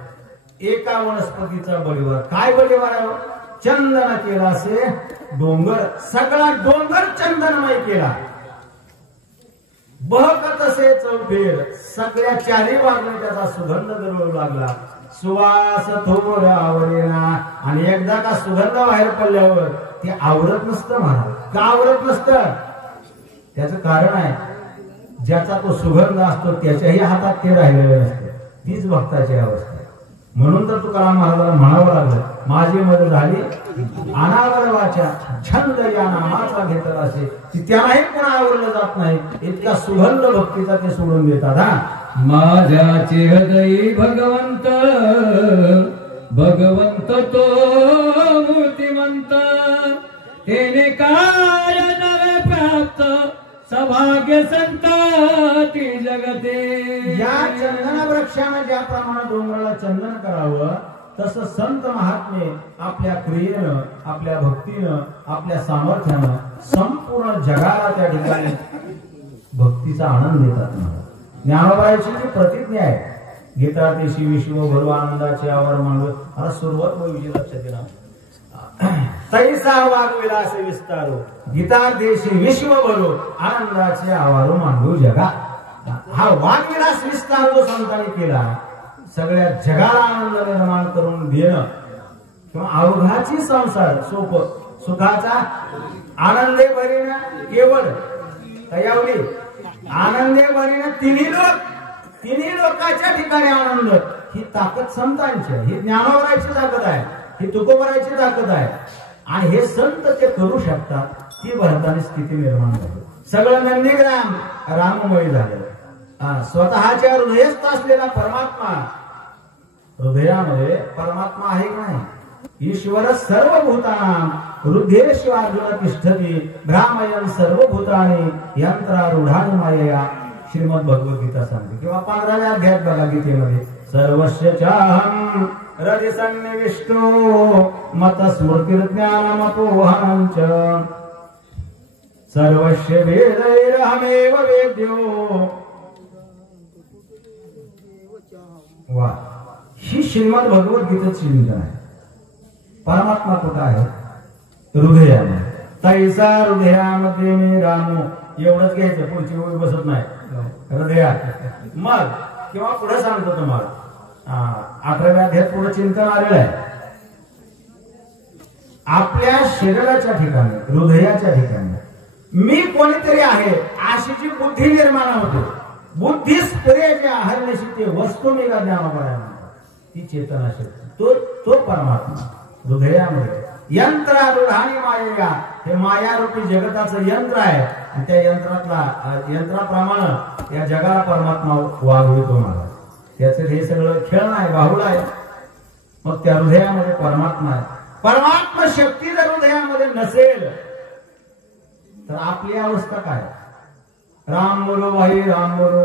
एका वनस्पतीचा बळीवार. काय बळीवार आहे? चंदन केला असे डोंगर, सगळा डोंगर चंदनमय केला. बहकत असे चौफेर, सगळ्या चारी बाजूने त्याचा सुगंध दरवळू लागला. सुवास थोरावरेला. आणि एकदा का सुगंध बाहेर पडल्यावर ते आवरत नसतं महाराज. का आवरत नसतं? त्याचं कारण आहे, ज्याचा तो सुगंध असतो त्याच्याही हातात ते राहिलेलं नसतं. तीच भक्ताची अवस्था आहे. म्हणून तर तुकाराम महाराजांना म्हणावं लागलं, माझी मद झाली अनावर वाचा, छंद या नामाचा घेतला असे. त्यालाही कोणा आवरलं जात नाही. इतका सुगंध भक्तीचा ते सोडून देतात. हा, माझ्याचे हृदयी भगवंत, भगवंत तो मूर्तिमंत, तेने काय नवे प्राप्त सौभाग्य संतती जगते. या चंदन वृक्षाने ज्याप्रमाणे डोंगराला चंदन करावं, तसं संत महात्मे आपल्या क्रियेनं, आपल्या भक्तीनं, आपल्या सामर्थ्यानं संपूर्ण जगाला त्या ठिकाणी भक्तीचा आनंद देतात. ज्ञानोबाईची जी प्रतिज्ञा आहे, गीता देशी विश्वभरू आनंदाचे आवर मांडव. आता सुरुवात होईल लक्षात येणार. तैसा वागविलास विस्तारो, गीता देशी विश्वभरू आनंदाचे आवारो मांडू जगा. हा वागविलास विस्तार जो संतांनी केला, सगळ्या जगाला आनंद निर्माण करून देणं, किंवा अवघाची संसार सोप सुखाचा आनंदे भरीन केवळ तयावली, आनंदे भरीन तिन्ही लोकांच्या ठिकाणी आनंद. ही ताकद संतांची आहे, ही ज्ञानोबराची ताकद आहे, ही तुकोबराची ताकद आहे. आणि हे संत ते करू शकतात. ती भरतानी स्थिती निर्माण झाली. सगळं नंदीग्राम राममय झालं. स्वतःच्या हृदयस्थ असलेला परमात्मा, हृदयामध्ये परमात्मा आहे का नाही? ईश्वर सर्वभूतानां हृदयेषु अर्जुन तिष्ठति भ्रामयन् सर्वभूतानि यंत्रारूढानि मायया. श्रीमद भगवद्गीता सांगते. किंवा 15व्या अध्यायात बघा गीतेमध्ये, सर्वस्य चाहं हृदि सन्निविष्टो मत स्मृतिर्ज्ञानमपोहनं च सर्वस्य वेदैरहमेव वेद्यो. वा, ही श्रीमद भगवद्गीतेची चिंतन आहे. परमात्मा कुठं आहे? हृदयामध्ये. तैसा हृदयामध्ये मी रामो. एवढंच घ्यायचं, पुढची वेळ बसत नाही. हृदयात मग किंवा पुढे सांगतो तुम्हाला, 18व्या अध्यायात पुढे चिंतन आलेलं आहे. आपल्या शरीराच्या ठिकाणी, हृदयाच्या ठिकाणी मी कोणीतरी आहे अशी जी बुद्धी निर्माण होते, बुद्धी स्त्रियाची आहारण्याची ते वस्तू मी ज्ञानोबा ती चेतना शक्ती, तो परमात्मा हृदयामध्ये. यंत्रारूढानी माया, हे मायारूपी जगताचं यंत्र आहे. आणि त्या यंत्राप्रमाणे या जगाला परमात्मा वागवितो मला. त्याचं हे सगळं खेळणं आहे, बाहुल आहे. मग त्या हृदयामध्ये परमात्मा आहे. परमात्मा शक्ती जर हृदयामध्ये नसेल तर आपली अवस्था काय? राम बोलो भाई राम बोलो,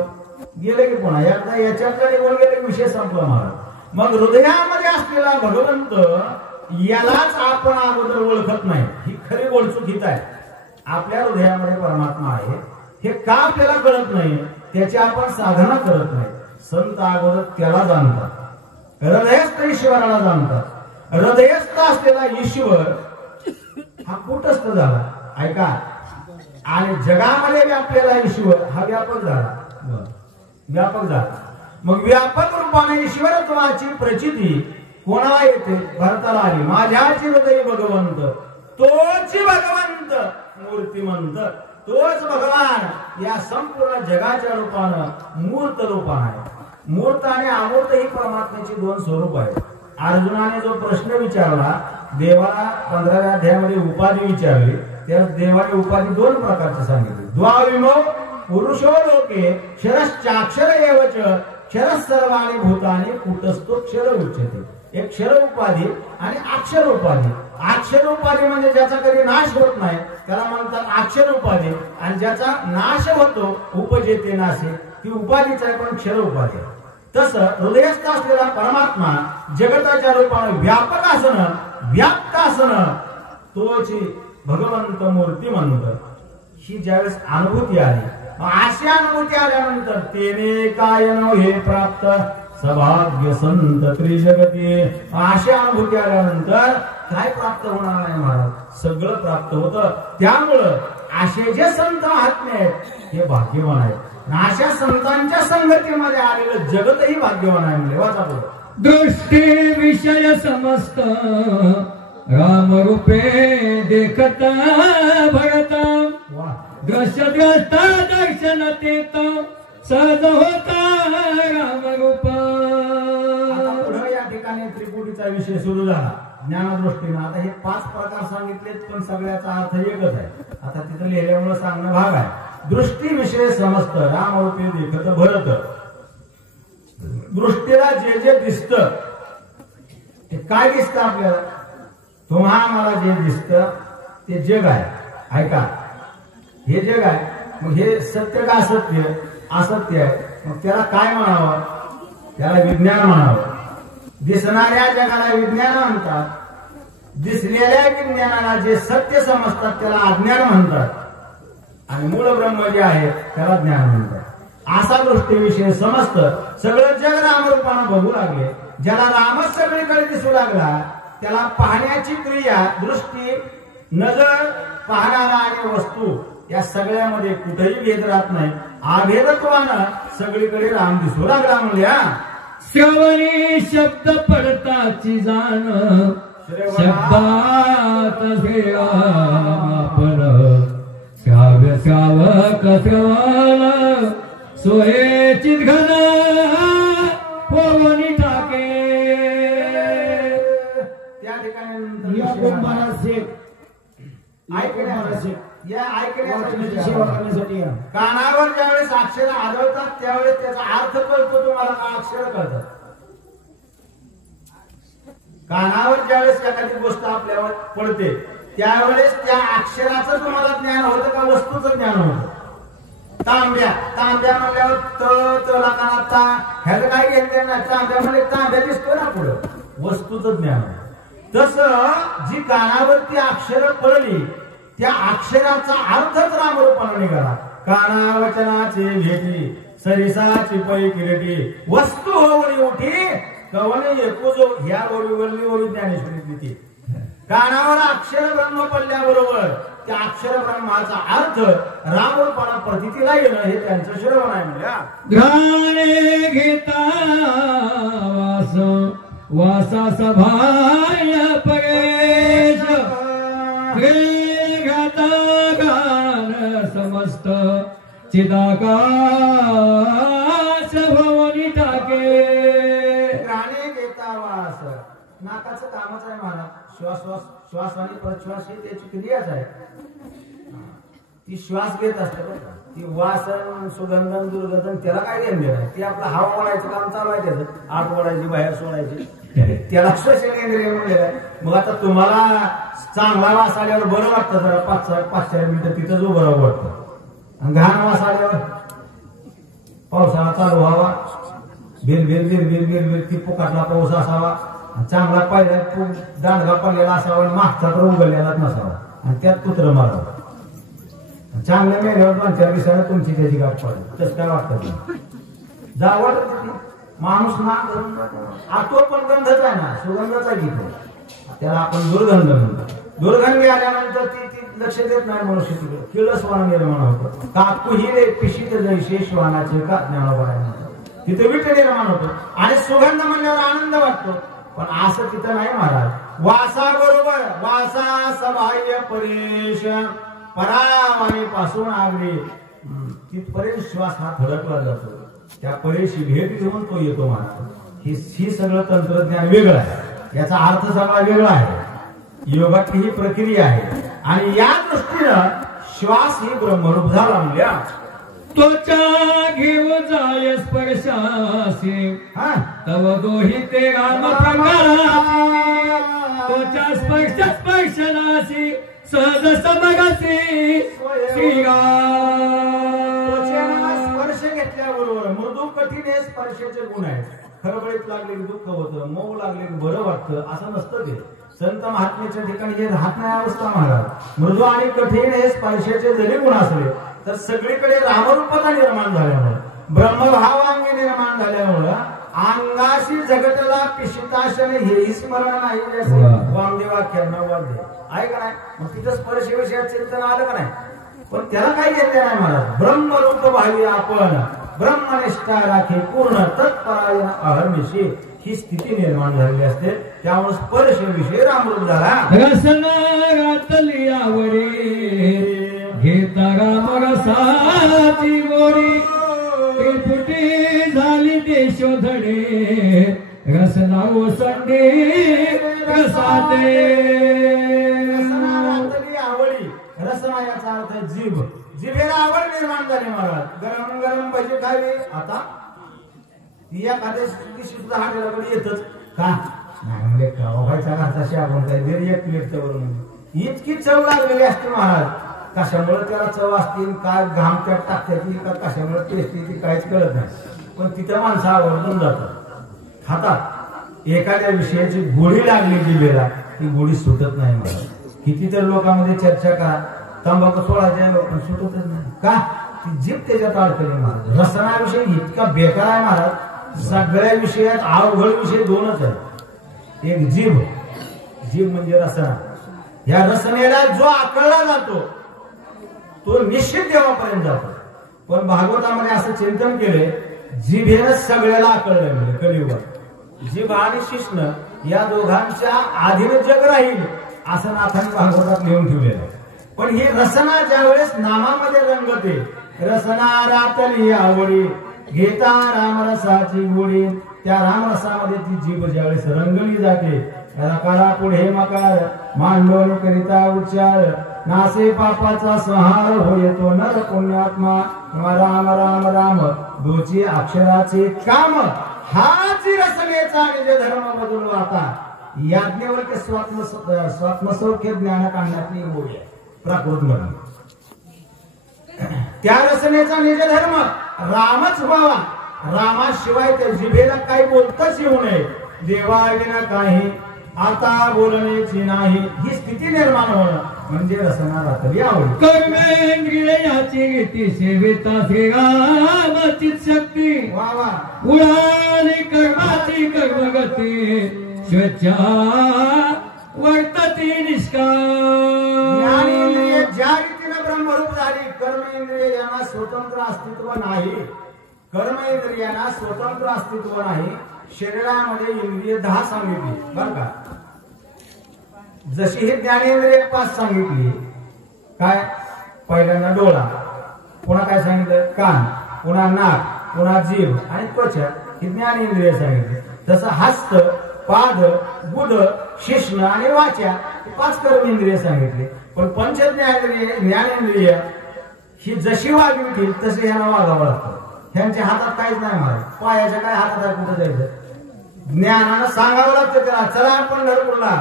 गेले की पुन्हा एकदा याच्यातला निघून गेले, विषय संपला महाराज. मग हृदयामध्ये असलेला भगवंत यालाच आपण अगोदर ओळखत नाही. ही खरी बोलचूक हित आहे. आपल्या हृदयामध्ये परमात्मा आहे हे का आपल्याला कळत नाही? त्याची आपण साधना करत नाही. संत अगोदर त्याला जाणतात, हृदयस्थ ईश्वराला जाणतात. हृदयस्थ असलेला ईश्वर हा कुटस्थ झाला, ऐका. आणि जगामध्ये आपल्याला ईश्वर हा व्यापक झाला, व्यापक झाला. मग व्यापक रूपाने ईश्वरत्वाची प्रचिती कोणाला येते? भरताला आली. माझ्याची हृदय भगवंत तोच भगवंत मूर्तिमंत, तोच भगवान या संपूर्ण जगाच्या रूपानं मूर्त रूपानं आहे. मूर्त आणि अमूर्त ही परमात्म्याची दोन स्वरूप आहेत. अर्जुनाने जो प्रश्न विचारला, देवाला 15व्या अध्यायामध्ये उपाधी विचारली, त्या देवाने उपाधी दोन प्रकारची सांगितली. द्वाविमो पुरुषो लोके क्षरश्चाक्षर एवच क्षर सर्वाणि भूतानि कुटस्थो क्षर उच्यते. एक क्षर उपाधी आणि अक्षर उपाधी. अक्षर उपाधी म्हणजे ज्याचा कधी नाश होत नाही त्याला म्हणतात अक्षर उपाधी, आणि ज्याचा नाश होतो उपजेते नाशे ती उपाधीच आहे, पण क्षर उपाधी. तसं हृदयस्थ असलेला परमात्मा जगताच्या रूपाने व्यापक असणं, व्याप्त असणं, तोच भगवंत मूर्तिमंत ही ज्यावेळेस अनुभूती आली, अशी अनुभूती आल्यानंतर तेने काय हे प्राप्त सभाग्य संत त्रिजगती. अशी अनुभूती आल्यानंतर काय प्राप्त होणार नाही महाराज, सगळं प्राप्त होतं. त्यामुळं असे जे संत महात्मे आहेत हे भाग्यवान आहेत. अशा संतांच्या संगतीमध्ये आलेलं जगतही भाग्यवान आहे म्हणजे. वाचा पुढे. दृष्टी विषय समस्त राम रूपे देखता भरता दृश्य द्रष्टा दर्शन तेत सहज होता राम रूप. पुढे या ठिकाणी त्रिपुटीचा विषय सुरू झाला ज्ञानदृष्टीनं. आता हे 5 प्रकार सांगितलेत, पण सगळ्याचा अर्थ एकच आहे. आता तिथं लिहिल्यामुळे सांगणं भाग आहे. दृष्टी विषय समस्त राम रूपे देखत भरत. दृष्टीला जे जे दिसतं ते काय दिसतं आपल्याला, तुम्हा मला जे दिसतं ते जग आहे. ऐका, हे जग आहे, मग हे सत्य का असत्य? असत्य आहे. मग त्याला काय म्हणावं? त्याला विज्ञान म्हणावं. दिसणाऱ्या जगाला विज्ञान म्हणतात, दिसलेल्या विज्ञानाला जे सत्य समजतात त्याला अज्ञान म्हणतात, आणि मूळ ब्रह्म जे आहे त्याला ज्ञान म्हणतात. असा दृष्टीविषय समस्त सगळं जग रामरूपानं बघू लागले. ज्याला रामच सगळीकडे दिसू लागला त्याला पाहण्याची क्रिया, दृष्टी, नजर, पाहणारा आणि वस्तू या सगळ्यामध्ये कुठेही भेद राहत नाही. अभेदत्वानं सगळीकडे राम दिसू लागला. म्हणजे श्रवणी शब्द पडताची जाण शब्दात श्राव्य श्रावक श्रवण सोयेची घन होवनी टाके. त्या ठिकाणी सेवा करण्यासाठी कानावर ज्यावेळेस अक्षर आढळतात त्यावेळेस त्याचा अर्थ कळतो. तुम्हाला का अक्षर कळतात? कानावर ज्यावेळेस एखादी गोष्ट आपल्यावर पडते त्यावेळेस त्या अक्षराचं तुम्हाला ज्ञान होतं का वस्तूचं ज्ञान होतं? तांब्या, तांब्या म्हणल्यावर तला कानात ह्याचं काय घेतलं ना, तांब्या म्हणजे तांब्या दिसतो ना पुढं, वस्तूचं ज्ञान. तसं जी कानावरती अक्षर पडली त्या अक्षराचा अर्थच रामरूपाने निघाला. काना वचनाचे भेटी सरिसाची पै किरटी वस्तू होऊन उठी कवने एकूजो. ह्या ओळी ओळी ज्ञानेश्वरी ती. कानावर अक्षर ब्रह्म पडल्याबरोबर त्या अक्षर ब्रह्माचा अर्थ रामरूपाने प्रतितीला येणं हे त्यांचं श्रवण आहे. म्हणजे घाणे घेता वास वासा सभाय परेश घाता गान समस्त चिदाकाश भवनी टाके. गाणे घेता वास नाकाचं कामच आहे महाराज. श्वास आणि प्रश्वास ही त्याची क्रियाच आहे. ती श्वास घेत असते बरं. ती वासन सुगंधन दुर्गंधन त्याला काय केंद्र आहे? ती आपलं हवा वळायचं काम चालू आहे. त्याचं आत वळायची बाहेर सोडायची त्याला श्वसन केंद्रीय म्हणलेलं आहे. मग आता तुम्हाला चांगला वास आल्यावर बरं वाटतं, जरा 5-4 मिनिटं तिथंच उभं वाटतं. आणि घाण वास आल्यावर पावसाळा चालू व्हावा, bill bill bill bill bill bill ती पुकाटला पाऊस असावा, चांगला पहिला दांडगा पडलेला असावा, मागचा तर उघडलेलाच नसावा, आणि त्यात कुत्रं मारावं. चांगल्या मेल्यावर 2-4 दिवसाला तुमची त्याची गाठ पडली. तसं काय वाटतं? जावं माणूस ना तो पण गंधच आहे ना, सुगंधच आहे तिथे. त्याला आपण दुर्गंध म्हणतो. दुर्गंधी आल्यानंतर ती लक्ष देत नाही मनुष्य तिकडे. किळसवान निर्माण होतं. काकू ही रे पिशीत जैसे श्वानाचे का ज्ञानोबा तिथे विट निर्माण होतो. आणि सुगंध म्हणल्यावर आनंद वाटतो. पण असं तिथं नाही महाराज. वासा बरोबर वासा सबाह्य परेश परावाणी पासून अगदी तिथपर्यंत श्वास हा थडकला जातो. त्या परेशी भेट घेऊन तो येतो महाराज. ही सगळं तंत्रज्ञान वेगळं आहे, याचा अर्थ सगळा वेगळा आहे. योगातली ही प्रक्रिया आहे आणि या दृष्टीनं श्वास ही ब्रह्मरूप झाला. म्हणजे त्वचा घेऊ जाय स्पर्शासी तव दोही ते राम प्रकारासी. त्वचा स्पर्श स्पर्शनासी सहज समगासी श्रीराम. स्पर्श घेतल्याबरोबर मृदू कठीण हे स्पर्शाचे गुण आहेत. खळबळीत लागले की दुःख होतं, मऊ लागले की बरं वाटतं असं नसतं ते. संत महात्म्याच्या ठिकाणी हे राहत नाही अवस्था महाराज. मृदू आणि कठीण हे स्पर्शाचे जरी गुण असले तर सगळीकडे रामरूपता निर्माण झाल्यामुळे ब्रह्मभाव अंगी निर्माण झाल्यामुळं अंगाशी जगतला पिशिताशन हेही स्मरण नाही. वामदेवाख्यांना वाद्य आहे का नाही. मग तिथं स्पर्श विषयात चिंतन आलं का नाही. पण त्याला काही घेतले नाही महाराज. ब्रह्मरूप भावी आपण ब्रह्मनिष्ठा राखी पूर्ण तत्परायण अहर्निशी ही स्थिती निर्माण झालेली असते. त्यामुळे स्पर्श विषय रामरूप झाला. रसना घातली आवडी घेता राम रसाची गोडी. फुटी झाली देशोधडे रसना ओसंडी रसाते. रसना घातली आवडी. रसना याचा अर्थ जीभ. जिभेला आवड निर्माण झाली महाराज. गरम गरम भजी खावी. आता एखाद्या सुद्धा हॉटेलकडे येतच का नाही म्हणजे व्हायचा घाताशी आपण काय एक प्लेटच्या वरून इतकी चव लागलेली असते महाराज. कशामुळे त्याला चव असतील काय घाम त्यात टाकतात का कशामुळे टेस्ट येते काहीच कळत नाही. पण तिथं माणसं आवडून जातात, खातात. एखाद्या विषयाची गोडी लागली जिभेला ती गोडी सुटत नाही महाराज. किती तर लोकांमध्ये चर्चा करा तंबाखू सोडायच्या पण सुटतच नाही का ती जीभ त्याच्यात अडकली महाराज. रसनाविषयी इतका बेकार आहे महाराज. सगळ्या विषयात अवघड विषय दोनच आहे. एक जीभ. जीभ म्हणजे रसना. या रसनेला जो आकळला जातो तो निश्चित देवापर्यंत जातो. पण भागवतामध्ये असं चिंतन केले जिभेनं सगळ्याला आकळलं म्हणजे कलियुगात. जीभ आणि शिष्ण या दोघांच्या आधीन जग राहील असं नाथांनी भागवतात लिहून ठेवलेलं आहे. पण ही रसना ज्या वेळेस नामामध्ये रंगते रसना रातली आवडी घेता रामरसाची गोडी. त्या रामरसामध्ये ती जीभ ज्यावेळेस रंगली जाते रकारा पुढे मकार मांडोनी करिता उच्चार नासे पापाचा संहार होतो नर पुण्यात्मा राम राम राम दोची अक्षराचे काम. हाच रसनेचा निज धर्म बदलू. आता याज्ञवल्क्य स्वात्मसौख्य ज्ञान काढण्यातली गोडी आहे प्राकृत मध्ये. त्या रसनेचा निज धर्म रामच व्हावा. रामाशिवाय त्या जिभेला काही बोलताच येऊ नये. देवाविना काही आता बोलण्याची नाही ही स्थिती निर्माण होणं म्हणजे रसना रातली आवड. कर्मेंद्रियाची गती सेविता श्रीरामाची शक्ती. वा वा. उडाली कर्माची कर्मगती स्वेच्छा वर्तती निष्काम. ज्ञानेंद्रिय ज्या रीतीनं ब्रह्मरूप झाली कर्मेंद्रिय यांना स्वतंत्र अस्तित्व नाही. कर्मेंद्रियांना स्वतंत्र अस्तित्व नाही. शरीरामध्ये इंद्रिय 10 सांगितली बर का. जशी ही ज्ञानेंद्रिय 5 सांगितली काय. पहिल्यांदा डोळा, पुन्हा काय सांगितलं कान, पुन्हा नाक, पुन्हा जीभ आणि त्वचा ही ज्ञानेंद्रिय सांगितली. जसं हस्त, पाद, बुध, शिश्न आणि वाचा 5 कर्मेंद्रिय सांगितले. पण पंच ज्ञानेंद्रिय ही जशी वागवितील तसे ह्यांना वागावं लागतं. ह्यांच्या हातात काहीच नाही महाराज. पायाच्या काय हातात आहे कुठं जायचं. ज्ञानानं सांगावं लागतं त्याला चला आपण पंढरपूरला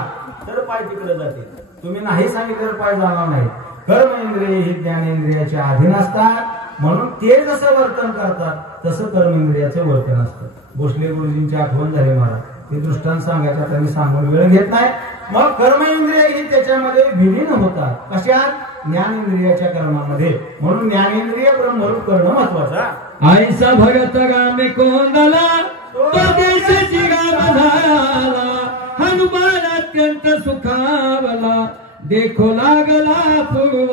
तर पाय तिकडे जातील. तुम्ही नाही सांगितलं तर पाय जाणार नाही. कर्मेंद्रिय ही ज्ञानेंद्रियाच्या अधीन असतात म्हणून ते जसं वर्तन करतात तसं कर्मेंद्रियाचं वर्तन असतं. भोसले गुरुजींची आठवण झाली महाराज. ते दृष्टांत सांगायचा त्यांनी सांगून वेळ घेत नाही. मग कर्मेंद्रिय ही त्याच्यामध्ये विलीन होतात. कशात ज्ञानेंद्रियाच्या कर्मामध्ये. म्हणून ज्ञानेंद्रिय ब्रह्मरूप करणं महत्वाचं. आईसा भगत रामे कोंदला तो देशाची राम झाला. हनुमान अत्यंत सुखावला देखो लागला पूर्व.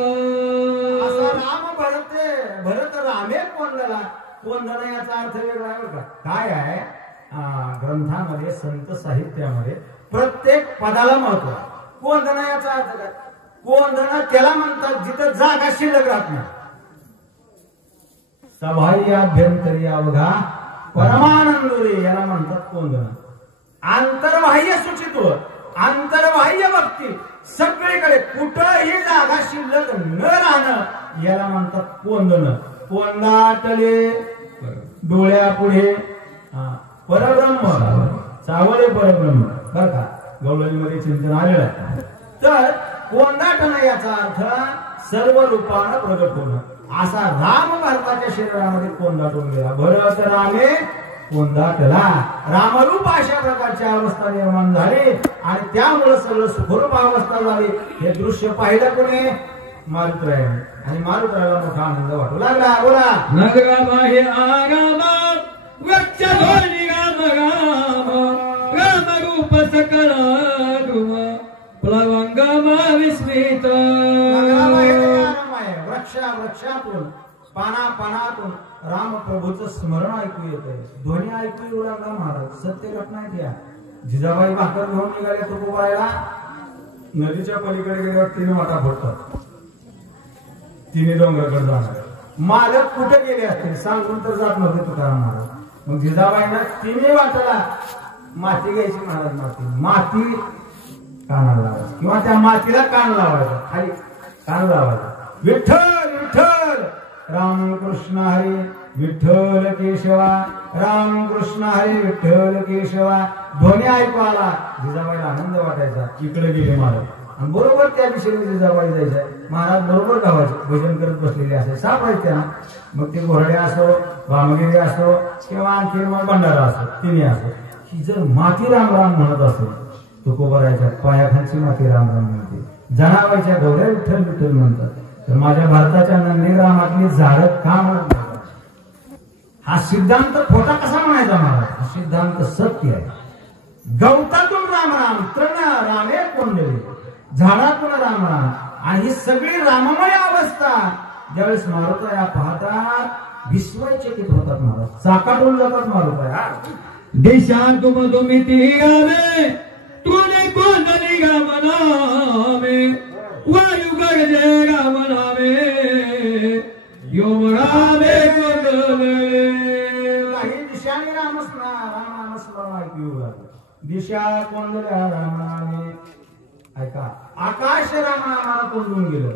असा राम भरत रामे कोंदला. कोंदणं याचा अर्थ वेगळा आहे बरं का. काय आहे ग्रंथामध्ये संत साहित्यामध्ये प्रत्येक पदाला महत्व आहे. कोंदण याचा अर्थ काय? कोंदण त्याला म्हणतात जिथं जागा शिल्लक राहत नाही. सबाह्याभ्यंतरी अवघा परमानंदुरी याला म्हणतात कोंदण. आंतरबाह्य शुचित्व, आंतरबाह्य भक्ती, सगळीकडे कुठंही जागा शिल्लक न राहणं याला म्हणतात कोंदण. कोंदाटले डोळ्यापुढे परब्रह्म, सावळे परब्रह्म. बर का, गवळणीमध्ये चिंतन आलेलं आहे. तर कोंदाटणं याचा अर्थ सर्व रूपानं प्रगट होणं. असा राम भारताच्या शरीरामध्ये कोंदाटून गेला. भरत रामे कोंदाटला. रामरूप अशा प्रकारची अवस्था निर्माण झाली आणि त्यामुळे सगळं सुखरूप अवस्था झाली. हे दृश्य पाहिलं कोणी? मारुतरायाने. आणि मारुतरायाला मोठा आनंद वाटू लागला. बोला. नगरा बाहे आगाम वक्ष धोनी राम राम राम रूप सकल गुम प्लवंगम विस्मित. वृक्षातून पानातून राम प्रभूचं स्मरण ऐकू येतंय. ध्वनी ऐकू येऊ लागला महाराज. सत्य घटना आहे त्या. जिजाबाई भाकर घेऊन निघाले तुकोबारायला. नदीच्या पलीकडे गेल्यावर 3 वाटा फोडतात. 3 डोंगराकडे जाणार. मालक कुठे गेले असतील सांगून तर जात नव्हते तुकाराम महाराज. मग जिजाबाईंना 3 वाटाला माती घ्यायची महाराज. माती कानाला लावायची किंवा त्या मातीला कान लावायचा. खाली कान लावायचा. विठ्ठल विठ्ठल रामकृष्ण हरी विठ्ठल केशवा रामकृष्ण हरी विठ्ठल केशवा. ध्वनी ऐकू आला. जिजाबाईला आनंद वाटायचा. इकडे गेले महाराज आणि बरोबर त्या दिशेने जिजाबाई जायच्या. महाराज बरोबर गावाचे भजन करत बसलेले असे सापडायचे ना. मग ते घोरडे असो, वामगिरी असो किंवा आणखी मग भंडारा असो, तिने असो. ही जर माती राम राम म्हणत असेल तुकोबारायच्या पायाखालची माती राम राम म्हणते. जनाबाईच्या गौऱ्या विठ्ठल विठ्ठल म्हणतात. तर माझ्या भारताच्या नंदीग्रामातली झाडं का म्हणत नाही? हा सिद्धांत खोटा कसा म्हणायचा महाराज? हा सिद्धांत सत्य आहे. गवतातून राम राम, तृण रामे कोंडले, झाडातून राम राम. आणि ही सगळी राममय अवस्था ज्यावेळेस मारुतया पाहतात विस्मयचकित होतात महाराज. चाकाटून जातात मारुतया. दिशा तुम दुमिती गावे तूने कोंदली गाम नामे वायु गरजे गाम नामे योम रामे कोंदले. काही दिशाने रामस्मरण ऐकू येऊ लागलं. दिशा कोंडल्या रामनामे. ऐका, आकाश रामनामाला कोंडून गेलं.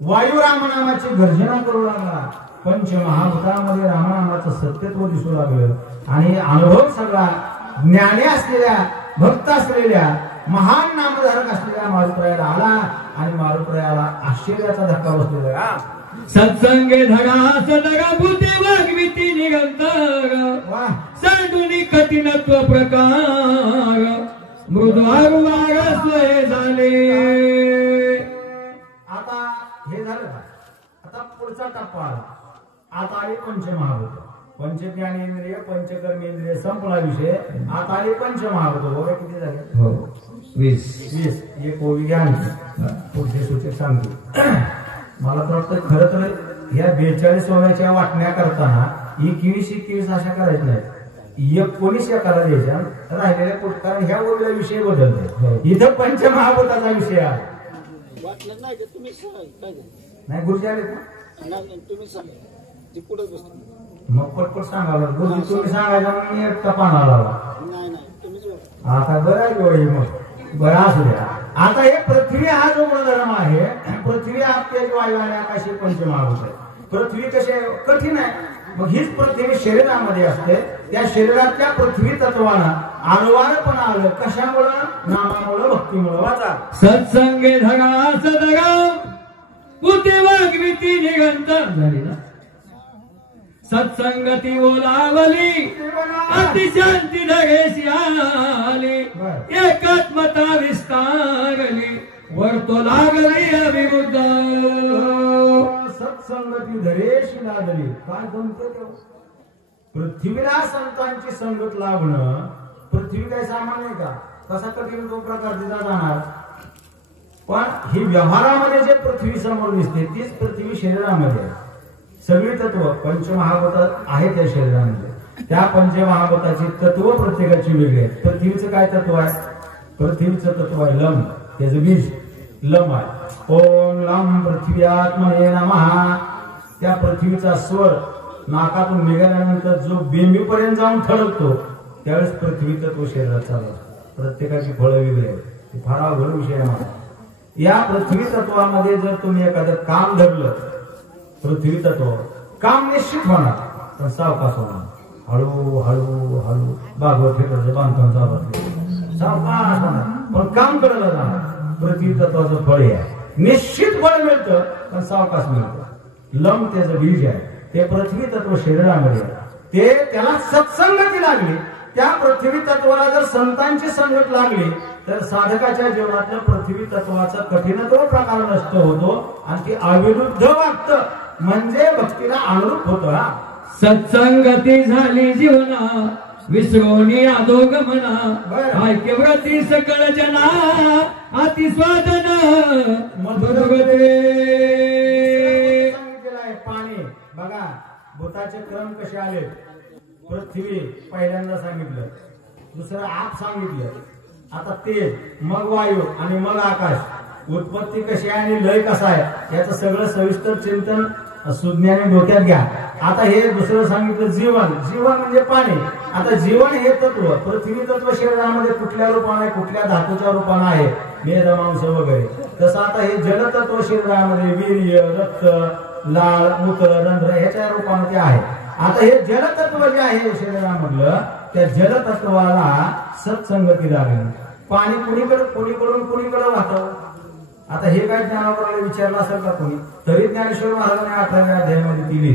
वायू रामनामाची गर्जना करू लागला. पंचमहाभूतामध्ये रामनामाचं सत्यत्व दिसू लागलं. आणि अनुभव सगळा ज्ञानी असलेल्या, भक्त असलेल्या, महान नामधारक असलेल्या मारुतरायाला आला. आणि मारुतरायाला आश्चर्याचा धक्का बसलेला. सत्संगे धरा सदगा भूते वाग्मिती निरंतर सांडुनी कठिनत्व प्रकार मृदवाग स्वय झाले. आता हे झालं का? आता पुढचा टप्पा आला. आता आली पंचमहाभूत. पंचज्ञानेंद्रिय, पंचकर्मेंद्रिय संपला विषय. आता आली पंचमहाभूत. वगैरे किती झाले? हो 20. एक ओवी घ्या. पुढचे सूचक सांगतो. मला तर वाटतं खरं तर ह्या 42व्या वाटण्या करताना 21 अशा करायच्या नाहीत. 19 एकाला द्यायच्या. राहिलेल्या पुढे कारण ह्या ओवीला विषय बदलतो. इथं पंचमहाभूताचा विषय आहे. नाही गुरुजी आले तुम्ही सांगा ती पुढे बसतो. मग पटपट सांगावं. गुरुजी तुम्ही सांगायचा मग मी एकटा पाना लावला. नाही तुम्हीच. आता बरं आहे मग बरं असू द्या. आता हे पृथ्वी हा जो गुणधर्म आहे, पृथ्वी तेज वायू आणि आकाशी पंचमहाभूत आहे. पृथ्वी कशी कठीण आहे. मग हीच पृथ्वी शरीरामध्ये असते. त्या शरीरातल्या पृथ्वी तत्वानं अनुवारपण आलं. कशामुळं? नामामुळं, भक्तीमुळं. वाचा. सत्संगे धरा सदगा भूते वाग्मिती निरंतर झाली ना. सत्संगती ओलावली अतिशांती धरेशी आली. एकात्मता विस्तारली वर्तो लागली अविरुद्ध. सत्संगती धरेशी लागली. काय जमतं तेव्हा? पृथ्वीला संतांची संगत लावणं. पृथ्वी काय सामान्य आहे का? कसा कठीण तो प्रकार दिला जाणार. पण ही व्यवहारामध्ये जे पृथ्वी समोर दिसते तीच पृथ्वी शरीरामध्ये आहे. सगळी तत्व पंचमहाभूत आहे त्या शरीरामध्ये. त्या पंचमहाभूताची तत्व प्रत्येकाची वेगळी आहेत. पृथ्वीचं काय तत्व आहे? पृथ्वीचं तत्व आहे लम, त्याचं बीज लम आहे. ओम लम पृथ्व्यात्मने नमः. त्या पृथ्वीचा स्वर नाकातून निघाल्यानंतर जो बेंबीपर्यंत जाऊन ठळकतो त्यावेळेस पृथ्वी तत्व शरीरात चालू. प्रत्येकाची फळं वेगळी आहे, ते फार अवघड विषय आहे मला. या पृथ्वी तत्वामध्ये जर तुम्ही एखादं काम धरलं, पृथ्वी तत्व काम निश्चित होणार पण सावकाश होणार. हळू हळू हळू भागवत फेटायचं बांधकाम चालू सावकाश होणार पण काम करायला जाणार. पृथ्वी तत्वाचं फळ आहे, निश्चित फळ मिळतं पण सावकाश मिळतं. लम त्याचं बीज आहे, ते पृथ्वी तत्व शरीरामध्ये ते त्याला सत्संगती लागली. त्या पृथ्वी तत्वाला जर संतांची संगत लागली तर साधकाच्या जीवनातलं पृथ्वी तत्वाचं कठीणत्व प्रकार नष्ट होतो आणि ते अविरुद्ध वागतं म्हणजे भक्तीला अनुरूप होतं. सत्संगती झाली जीवना विसरोनी अधोगमना. ऐक्यव्रती सकळ जना अतिस्वादन मधुरगते. पाणी बघा, भूताचे क्रम कसे आले. पृथ्वी पहिल्यांदा सांगितलं, दुसरं आप सांगितलं, आता तेज, मग वायू आणि मग आकाश. उत्पत्ती कशी आहे आणि लय कसा आहे याचं सगळं सविस्तर चिंतन सुज्ञाने डोक्यात घ्या. आता हे दुसरं सांगितलं जीवन. जीवन म्हणजे पाणी. आता जीवन हे तत्व, पृथ्वी तत्व शरीरामध्ये कुठल्या रूपाने आहे, कुठल्या धातूच्या रूपाने आहे, मेदमांस वगैरे. तसं आता हे जलतत्व शरीरामध्ये वीर्य, रक्त, लाळ, मूत्र, रंध्र ह्याच्या रूपाने ते आहे. आता हे जलतत्व जे आहे शरीरामधलं त्या जलतत्वाला सत्संगती लागली. पाणी कुणीकडून वाहतं. आता हे काय ज्ञानावराला विचारलं असेल का कोणी, तरी ज्ञानेश्वर महाराजांनी 18व्या अध्यायामध्ये दिली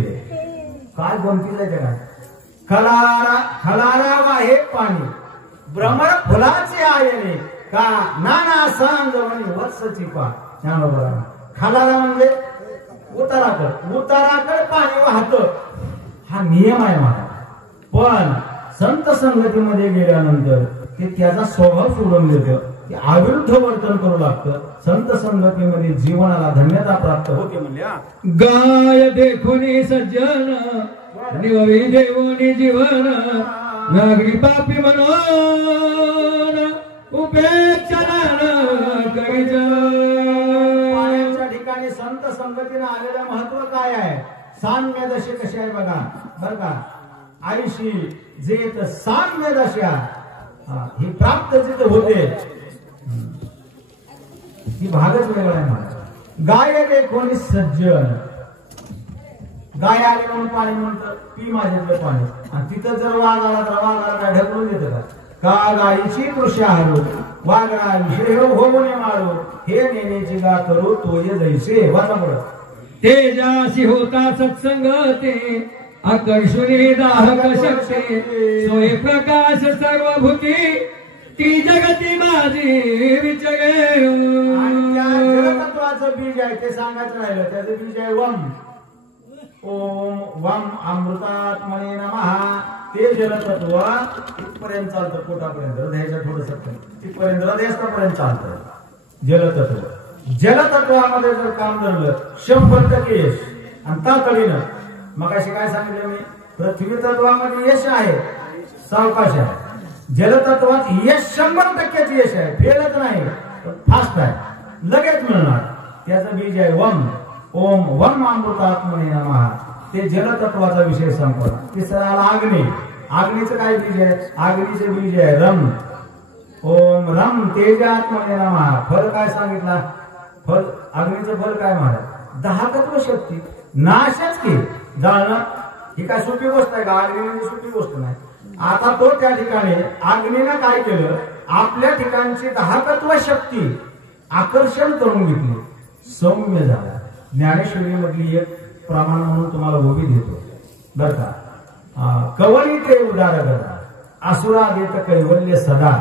काय गमतीच आहे काय. खलारा वाहे पाणी भ्रमर फुलाचे आयने का नाना सांजवणी वत्सची पा. ज्ञानोबरा खलारा म्हणजे उताराकड पाणी वाहतं, हा नियम आहे मला. पण संत संगतीमध्ये गेल्यानंतर ते त्याचा स्वभाव सोडून देतं, ते अविरुद्ध वर्तन करू लागतं. संत संगतीमध्ये जीवनाला धन्यता प्राप्त होते. म्हणल्या गाय देखोनी सज्जन निववी देवोनी जीवन नागरी पापी म्हणून उपेक्षा पाण्याच्या ठिकाणी संत संगतीने आलेलं महत्व काय आहे. साम्य दशे कशी आहे बघा बर का. आयुषी जेत साम्य दशा ही प्राप्त जिथे होते ही भागच वेगळा आहे मला. गाय देखोनी सज्जन, गाय आली म्हणून पाणी म्हणतं पी माझ्यातलं पाणी. आणि तिथं जर वाघ आला तर वाघाला ढकलून देतं का गायीची कृषा हरो वाघरा विषय हो म्हणे मारो हे नेण्याची गा करू तो ये जैसे वाचा. तेजासी होता सत्संगते आकर्षणी दाहक शक्ती सोय प्रकाश सर्वभूती त्रिजगती माझी विचरे. जलतत्वाचं बीज आहे ते सांगायचं राहिलं, त्याचं बीज आहे वम. ओम वम अमृतात्मने नमः. ते जलतत्व तिथपर्यंत चालतं, पोटापर्यंत, हृदयाच्या थोडस तिथपर्यंत, हृदयापर्यंत चालतं जलतत्व. जलतत्वामध्ये जर काम धरलं 100% यश आणि तातडीनं. मग अशी काय सांगितलं मी, पृथ्वी तत्वामध्ये यश आहे, सावकाश आहे. जलतत्वात यश 100% यश आहे, फेलत नाही, फास्ट आहे, लगेच मिळणार. त्याचं बीज आहे वम. ओम वम अमृतात्मने नमः. ते जलतत्वाचा विषय संपला. तिसरा आला अग्नी. अग्नीचं काय बीज आहे, अग्नीचे बीज आहे रम. ओम रम तेजात्मने नमः. फल काय सांगितला, फल अग्नीचं फल काय महाराज, 10 तत्व शक्ती नाशच की जाळणं. ही काय सोपी गोष्ट आहे का, अग्नी म्हणजे सोपी गोष्ट नाही. आता तो त्या ठिकाणी अग्नीनं काय केलं, आपल्या ठिकाणची 10 तत्व शक्ती आकर्षण करून घेतली, सौम्य झाला. ज्ञानेश्वरी मधली एक प्रमाण म्हणून तुम्हाला उभी देतो बर का. कवली ते उदार गदा असुरा देत कैवल्य सदा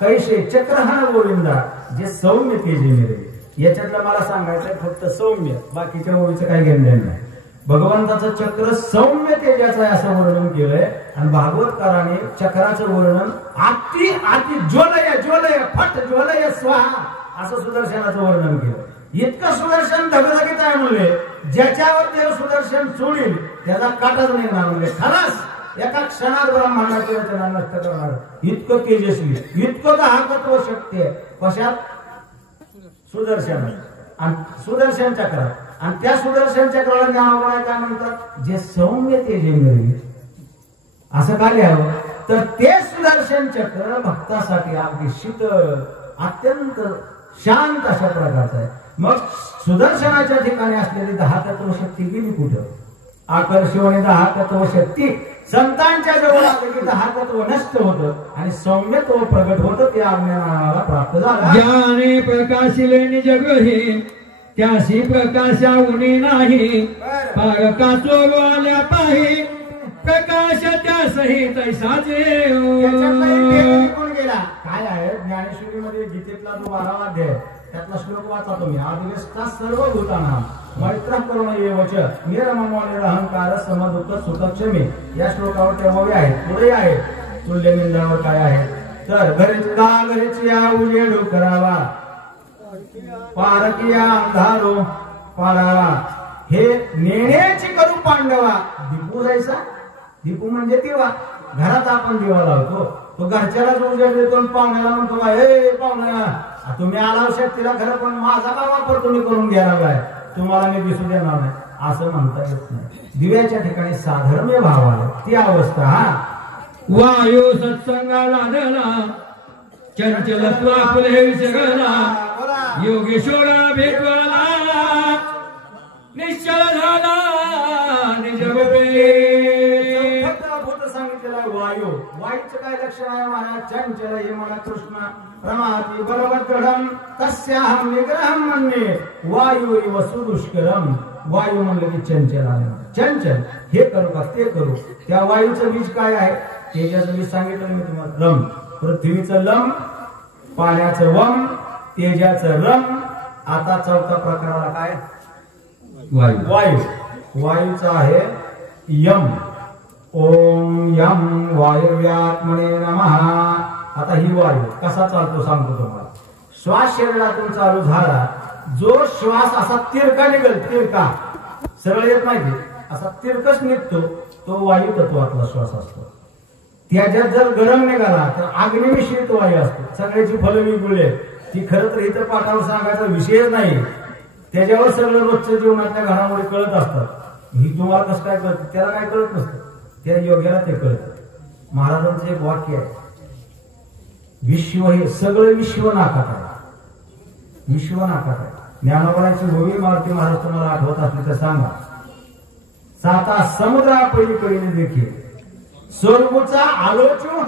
कैशे चक्रहन गोविंदा जे सौम्य तेजे मेरे. याच्यातलं मला सांगायचं फक्त सौम्य, बाकीच्या ओळीचं काही घेणं नाही. भगवंताचं चक्र सौम्य तेजाचं आहे असं वर्णन केलंय. आणि भागवतकाराने चक्राचं वर्णन अति ज्वलय फट ज्वलय स्वाहा असं सुदर्शनाचं वर्णन केलं. इतकं सुदर्शन धगधगीत आहे म्हणले, ज्याच्यावर ते सुदर्शन सोडील त्याचा काटाच निघणार म्हणले. खलास एका क्षणात ब्रह्मांडाची रचना नष्ट करणार इतकं तेजस्वी, इतकं दाहकत्व शक्ती आहे. कशात? सुदर्शन आणि सुदर्शन चक्र. आणि त्या सुदर्शन चक्राला ज्ञानावळ काय म्हणतात? जे सौम्य तेजे मिळेल. असं का लिहावं? तर ते सुदर्शन चक्र भक्तासाठी अगदी शीतळ, अत्यंत शांत अशा प्रकारचं आहे. मग सुदर्शनाच्या ठिकाणी असलेली 10 तत्व शक्ती गेली कुठं? आकर्षण 10 तत्व शक्ती संतांच्या जवळ आले की 10 तत्व नष्ट होतं आणि सौम्यत्व प्रगट होतं. ते ज्ञानाला प्राप्त झालं. ज्ञाने प्रकाशिले निज गृही त्याशी प्रकाशा उणी नाही. पारका चोरवाल्या पाही प्रकाश त्या सहित तैसाचे. गेला काय आहे ज्ञानेश्वरीमध्ये गीतेतला जो 12वा अध्याय त्यातला श्लोक वाचा तुम्ही. आदिवेस्ता सर्व भूताना मैत्र करुण येवच निरममोनिर अहंकार समदुःख सुखक्षमी. या श्लोकावर ते ओवी आहे. पुढे आहे तुल्य निंदावर काय आहे तर घरीची या उजेडू करावा पारकिया अंधारो पाडावा. हे नेण्याची करू पांडवा. दीपू जायचा. दीपू म्हणजे दिवा. घरात आपण दिवा लावतो. तो घरच्याला उजेड देतो. पाहुण्याला म्हणतो हे पाहुण्या तुम्ही आला शक्तीला खरं पण माझा का वापर तुम्ही करून घ्यायला काय? तुम्हाला मी दिसू देणार नाही असं म्हणता येत नाही. दिव्याच्या ठिकाणी साधर्म्य भाव आला ती अवस्था. हा वायू सत्संगाला आदला चंचलत्व फुले विसरला. योगेश्वरा भेटवाला निश्चल झाला निज सांगितलेला वायू. वायूचं काय लक्षण आहे महाराज? चंचल हे मला कृष्ण प्रमाती बलवद्रढम तस्याहम निग्रहम म्हणणे वायू इव सुदुष्करम. वायू म्हणलं की चंचल आहे. चंचल हे करू का ते करू. त्या वायूचं बीज काय आहे? तेजाचं बीज सांगितलं मी तुम्हाला. रम. पृथ्वीचं लम, पाण्याचं वम, तेजाचं रम. आता चौथा प्रकाराला काय? वायू. वायू. वायूचा आहे यम. ओम यम वायुव्यात्मने नमः. आता ही वायू कसा चालतो सांगतो तुम्हाला. श्वास शरीरातून चालू झाला. जो श्वास असा तिरका निघेल, तिरका सरळ येत नाही, असा तिरकच निघतो तो वायू तत्वातला श्वास असतो. त्याच्यात जर गरम निघाला तर अग्निमिश्रित वायू असतो. सगळ्याची फलं वेगवेगळी आहेत. ती खरं तर इथं पाठावर सांगायचा विषयच नाही. त्याच्यावर सगळं रोजच्या जीवनातल्या घडामोडी कळत असतात. ही तुम्हाला कसं काय कळत? त्याला काय कळत नसतं. त्या योग्याला ते कळतं. महाराजांचं एक वाक्य आहे. विश्व हे सगळं विश्व नाकात आहे. विश्व नाकात आहे. ज्ञानोबाची भूमी मारुती महाराज तुम्हाला आठवत असली तर सांगा. साता समुद्रा पलीकडे देखील स्वर्गचा आलोचो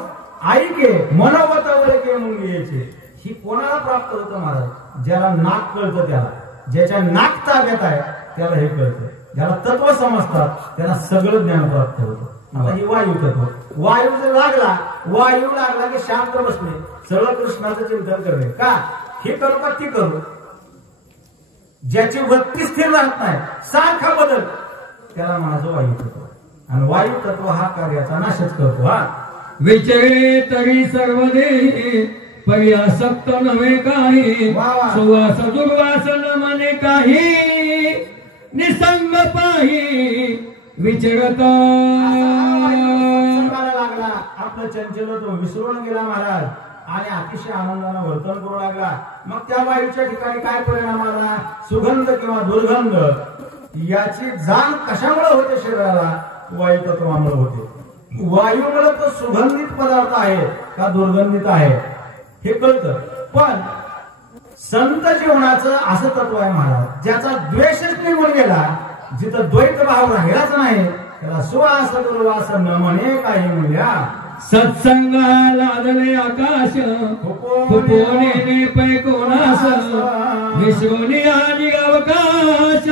ऐके मनोवतावर के मुंगीचे. ही कोणाला प्राप्त होतं महाराज? ज्याला नाक कळतं त्याला. ज्याच्या नाक ताब्यात आहे त्याला हे कळतं. ज्याला तत्व समजतात त्याला सगळं ज्ञान प्राप्त होतं. आता ही वायू तत्व. वायू जर लागला, वायू लागला की शांत बसणे, सगळं कृष्णाचं चिंतन करणे. का हे करू का ती करू? ज्याची वृत्ती स्थिर राहत नाही, सारखा बदल, त्याला म्हणायचं वायू तत्व. आणि वायू तत्व हा कार्याचा नाशच करतो. हा विचरे तरी सर्व देही पर्यासक्त नव्हे काही. सुवास दुर्वास न मने काही निसंग पाही विचरत. लागला आपलं चंचल तो विसरून गेला महाराज आणि अतिशय आनंदानं वर्तन करू लागला. मग त्या वायूच्या ठिकाणी काय परिणाम आला? सुगंध किंवा दुर्गंध याची जाण कशामुळे होते शरीराला? वायू तत्वामुळे होते. वायूमुळे तो सुगंधित पदार्थ आहे का दुर्गंधित आहे हे कळतं. पण संत जीवनाचं असं तत्व आहे महाराज, ज्याचा द्वेषच निघून गेला, जिथं द्वैत भाव राहिलाच नाही, त्याला सुवास दुर्वास न म्हणे काही मूल्या. सत्संगा लादले आकाश कुपोने पैकोनास विश्वनी आदि अवकाश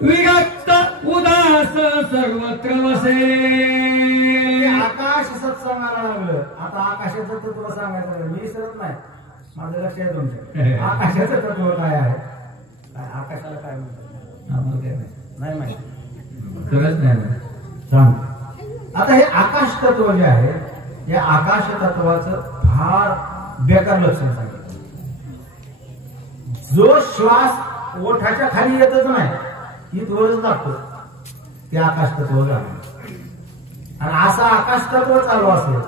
विरक्त उदास सर्वत्र वसे. आकाश सत्संगाला लागलं. आता आकाशाचं तत्व सांगायचं मी विसरत नाही. माझं लक्ष आहे तुमच्या. आकाशाचं तत्व काय आहे? आकाशाला काय म्हणतात आम्हाला काय नाही माहिती. खरंच नाही सांग. आता हे आकाश तत्व जे आहे, या आकाश तत्वाचं फार बेकार लक्षण सांगितलं. जो श्वास ओठाच्या खाली येतच नाही, इथवरच लागतो, ते आकाश तत्व झालं. आणि असं आकाश तत्व चालू असेल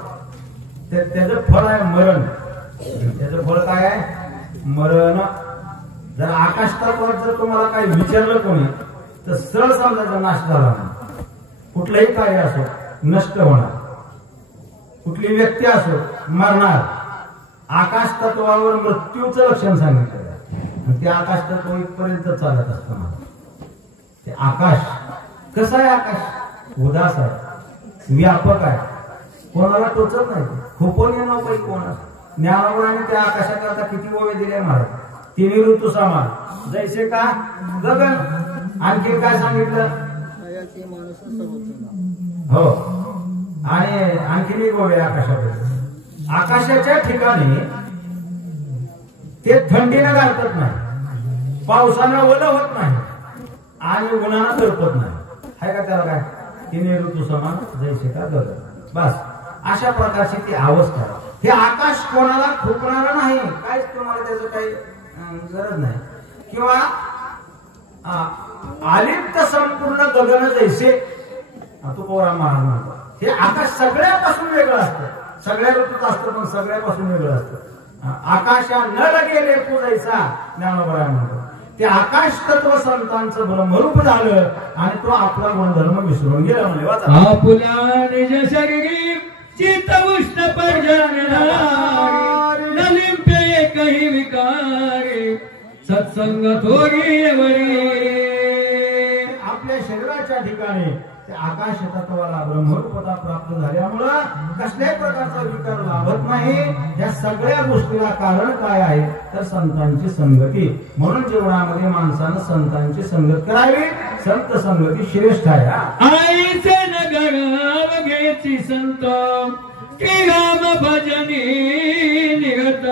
त्याचं फळ आहे मरण. त्याचं फळ काय आहे? मरण. जर आकाश तत्वात जर तुम्हाला काही विचारलं कोणी तर सरळ समजायचा नाश झाला नाही. कुठलंही कार्य असो नष्ट होणार, कुठली व्यक्ती असो मरणार. आकाश तत्वावर मृत्यूचं लक्षण सांगितलं आणि ते आकाश तत्व इथपर्यंत चालत असतं. ते आकाश कसं आहे? आकाश उदास आहे, व्यापक आहे, कोणाला टोचत नाही. खुपवून येणार काही कोण ज्ञानावराने त्या आकाशाकरता किती ओवे दिले महाराज. तिन्ही ऋतू समान जैसे का गगन. आणखी काय सांगितलं? हो. आणि आणखीन एक ओवे आकाशाकडे. आकाशाच्या ठिकाणी ते थंडीनं गारतत नाही, पावसानं ओलं होत नाही आणि उन्हानं करपत नाही. आहे का त्याला काय? तिन्ही ऋतू समान जैसे का गगन. बस अशा प्रकारची ती अवस्था. हे आकाश कोणाला खुपणार नाही, काहीच तुम्हाला त्याचं काही गरज नाही. किंवा आलिप्त संपूर्ण गगन जैसे तुकोराम महाराज म्हणतो. हे आकाश सगळ्यापासून वेगळं असतं, सगळ्या ऋतूत असतं पण सगळ्यापासून वेगळं असतं. आकाशा न गेले तू जैसा ज्ञानोबा म्हणतो. ते आकाश तत्व संतांचं ब्रह्मरूप झालं आणि तो आपला गुणधर्म विसरून गेला. म्हणजे वाचा. आपुल्या निज शरीरी चित्त उष्ण पर्जन्य काही विकारी सत्संग थोडी वरी. आपल्या शरीराच्या ठिकाणी ते आकाश तत्वाला ब्रह्मरूपता प्राप्त झाल्यामुळं कसल्याही प्रकारचा विकार लाभत नाही. या सगळ्या गोष्टीला कारण काय आहे तर संतांची संगती. म्हणून जीवनामध्ये माणसानं संतांची संगत करावी. संत संगती श्रेष्ठ आहे. आईचे नगर घ्यायची संत की राम भजनी निघत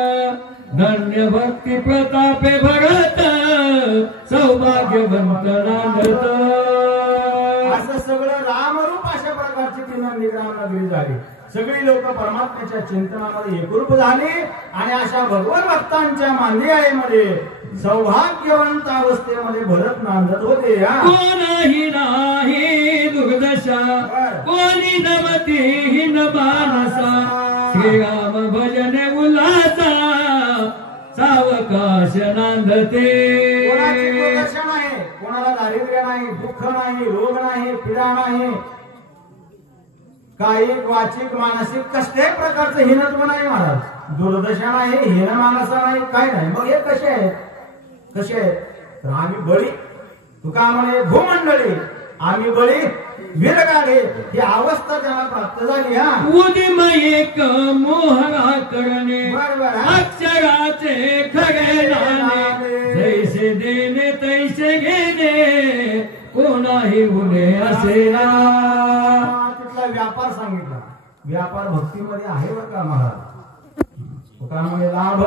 धन्य भक्ती प्रतापे भरत सौभाग्यवंत नांदत. असं सगळं रामरूप अशा प्रकारची ती नंदीग्राम नगरी झाली. सगळी लोक परमात्म्याच्या चिंतनामध्ये एकरूप झाली आणि अशा भगवत भक्तांच्या मांदियाळीमध्ये सौभाग्यवंत अवस्थेमध्ये भरत नांदत होते. कोणाही नाही दुर्दशा कोणी नमती न मानसा श्रीराम भजने उल्हासा सावकाश नांदते. कोणाची दुर्दशा नाही, कोणाला दारिद्र्य नाही, दुःख नाही, रोग नाही, पीडा नाही, कायिक वाचिक मानसिक कसल्याही प्रकारचं हीनत्व नाही महाराज. दुर्दशा नाही, हीन मानसा नाही, काय नाही. मग हे कसे आहेत? कसे आहेत? तर आम्ही बळी तुका म्हणे भूमंडळी आम्ही बळी विरगाडे ही अवस्था त्यांना प्राप्त झाली. उदिम एक मोहरा करणे अक्षराचे खरे जाणे जैसे देणे तैसे घेणे कोणाही उणे असे ना. तिथला व्यापार सांगितला. व्यापार भक्तीमध्ये आहे बरं का महाराज. तुकारामाने लाभ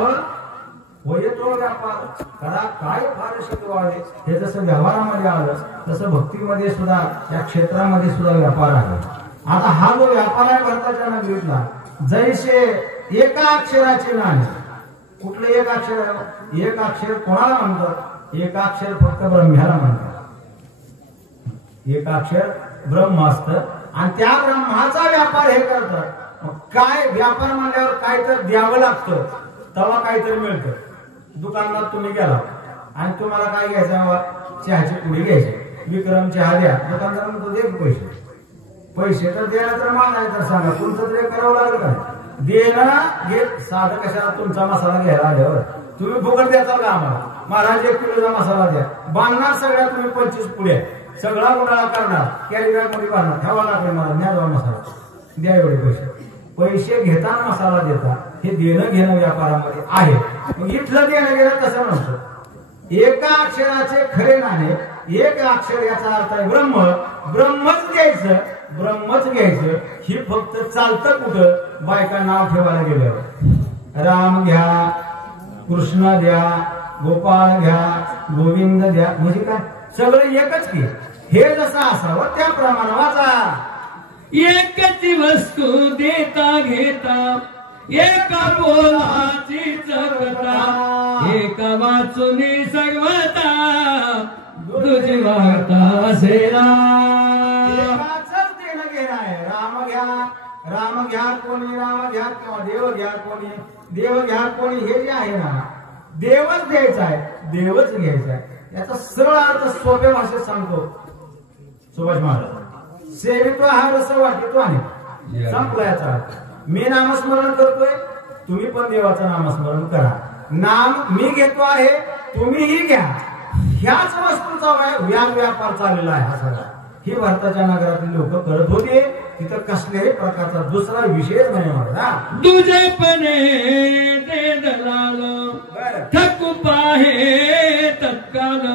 व येतो व्यापार करा काय फार शिकवावे. हे जसं व्यवहारामध्ये आलं तसं भक्तीमध्ये सुद्धा या क्षेत्रामध्ये सुद्धा व्यापार आहे. आता हा जो व्यापार आहे भारताच्या नगरीतला जैसे एका अक्षराचे नाणे. कुठलं एक अक्षर आहे? एक अक्षर कोणाला म्हणतात? एक अक्षर फक्त ब्रह्म्याला म्हणतात. एक अक्षर ब्रह्म असतं आणि त्या ब्रह्माचा व्यापार हे करतात. काय व्यापार म्हणल्यावर काय तर द्यावं लागतं तेव्हा काहीतरी मिळतं. दुकानात तुम्ही गेला आणि तुम्हाला काय घ्यायचं? चहाची पुडी घ्यायची. विक्रम चहा द्या. दुकानदार म्हणतो दे पैसे. पैसे तर द्यायला तर मागायचं तर सांगा तुमचं तरी करावं लागलं का? देणं घेत साधं कशाला तुमचा मसाला घ्यायला आल्यावर तुम्ही फुकट द्याचा का आम्हाला? महाराज 1 किलोचा मसाला द्या. बांधणार सगळ्या तुम्ही 25 पुढे सगळा गुन्हा करणार कॅरीबॅग मध्ये बांधणार ठेवा लागेल मला न्यावा मसाला द्या एवढे पैसे. पैसे घेताना मसाला देता हे देणं घेणं व्यापारामध्ये आहे. इथलं देणं घेणं कसं नसतं. एका अक्षराचे खरे नाणे. एक अक्षर याचा अर्थ आहे ब्रह्म. ब्रह्मच घ्यायचं, ब्रह्मच घ्यायचं. ही फक्त चालतं कुठं? बायका नाव ठेवायला गेल्यावर राम घ्या, कृष्ण द्या, गोपाळ घ्या, गोविंद द्या. म्हणजे काय सगळं एकच की. हे जसं असावं त्याप्रमाणे वाचा. एकच वस्तू देता घेता एका बोलाची चकता एका वाचुनी सर्वता दुजी वार्ता असेना. एकाच देणं घेणं आहे. राम कोणी, नाम घ्या किंवा देव घ्या कोणी, देव घ्या कोणी, हे जे आहे ना, देवच द्यायचा आहे, देवच घ्यायचा आहे. याचा सरळ अर्थ सोप्या भाषेत सांगतो सुभाष महाराज. सेवित्व हा रस वाटितो आहे, संपला याचा अर्थ. मी नामस्मरण करतोय, तुम्ही पण देवाचं नामस्मरण करा. नाम मी घेतो आहे, तुम्हीही घ्या. ह्याच वस्तूचा व्यापार चाललेला आहे हा सगळा. ही भारताच्या नगरातील लोक करत होते. तिथं कसल्याही प्रकारचा दुसरा विषयच नाही मला. तुझे पणे ते दलाल थकू पाहे तत्काल,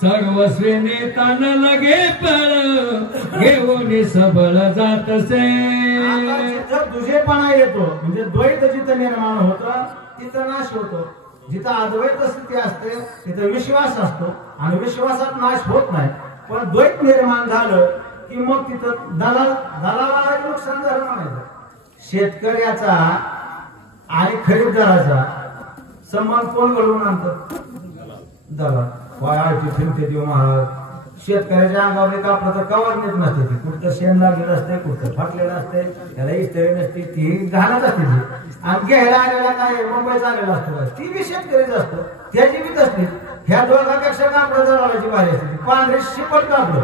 सर्वस्वी नेतान लगे पर घेऊन सबळ जातसे. जिथं दुजेपणा येतो म्हणजे द्वैत जिथं निर्माण होतं तिथं नाश होतो. जिथं अद्वैत स्थिती असते तिथं विश्वास असतो आणि विश्वासात नाश होत नाही. पण द्वैत निर्माण झालं की मग तिथं दलालाला नुकसान झालं म्हणायचं. शेतकऱ्याचा आणि खरीददाराचा संबंध कोण घडवून आणतं? दलाल. वाळाची फिरते देव महाराज. शेतकऱ्याच्या अंगावर कापलं तर कवरनेच नसते ती, कुठं शेण लागलेलं असते, कुठं फाटलेलं असते, त्याला इस्त्री नसते, ती घालत असते ती. आणि घ्यायला आलेला काय मुंबईचा आलेला असतो, ती बी शेतकरीच असतो, त्याची बी तसली. ह्या दोघांपेक्षा कापड दलालाची भारी असते, पांढरी शिपट कापड.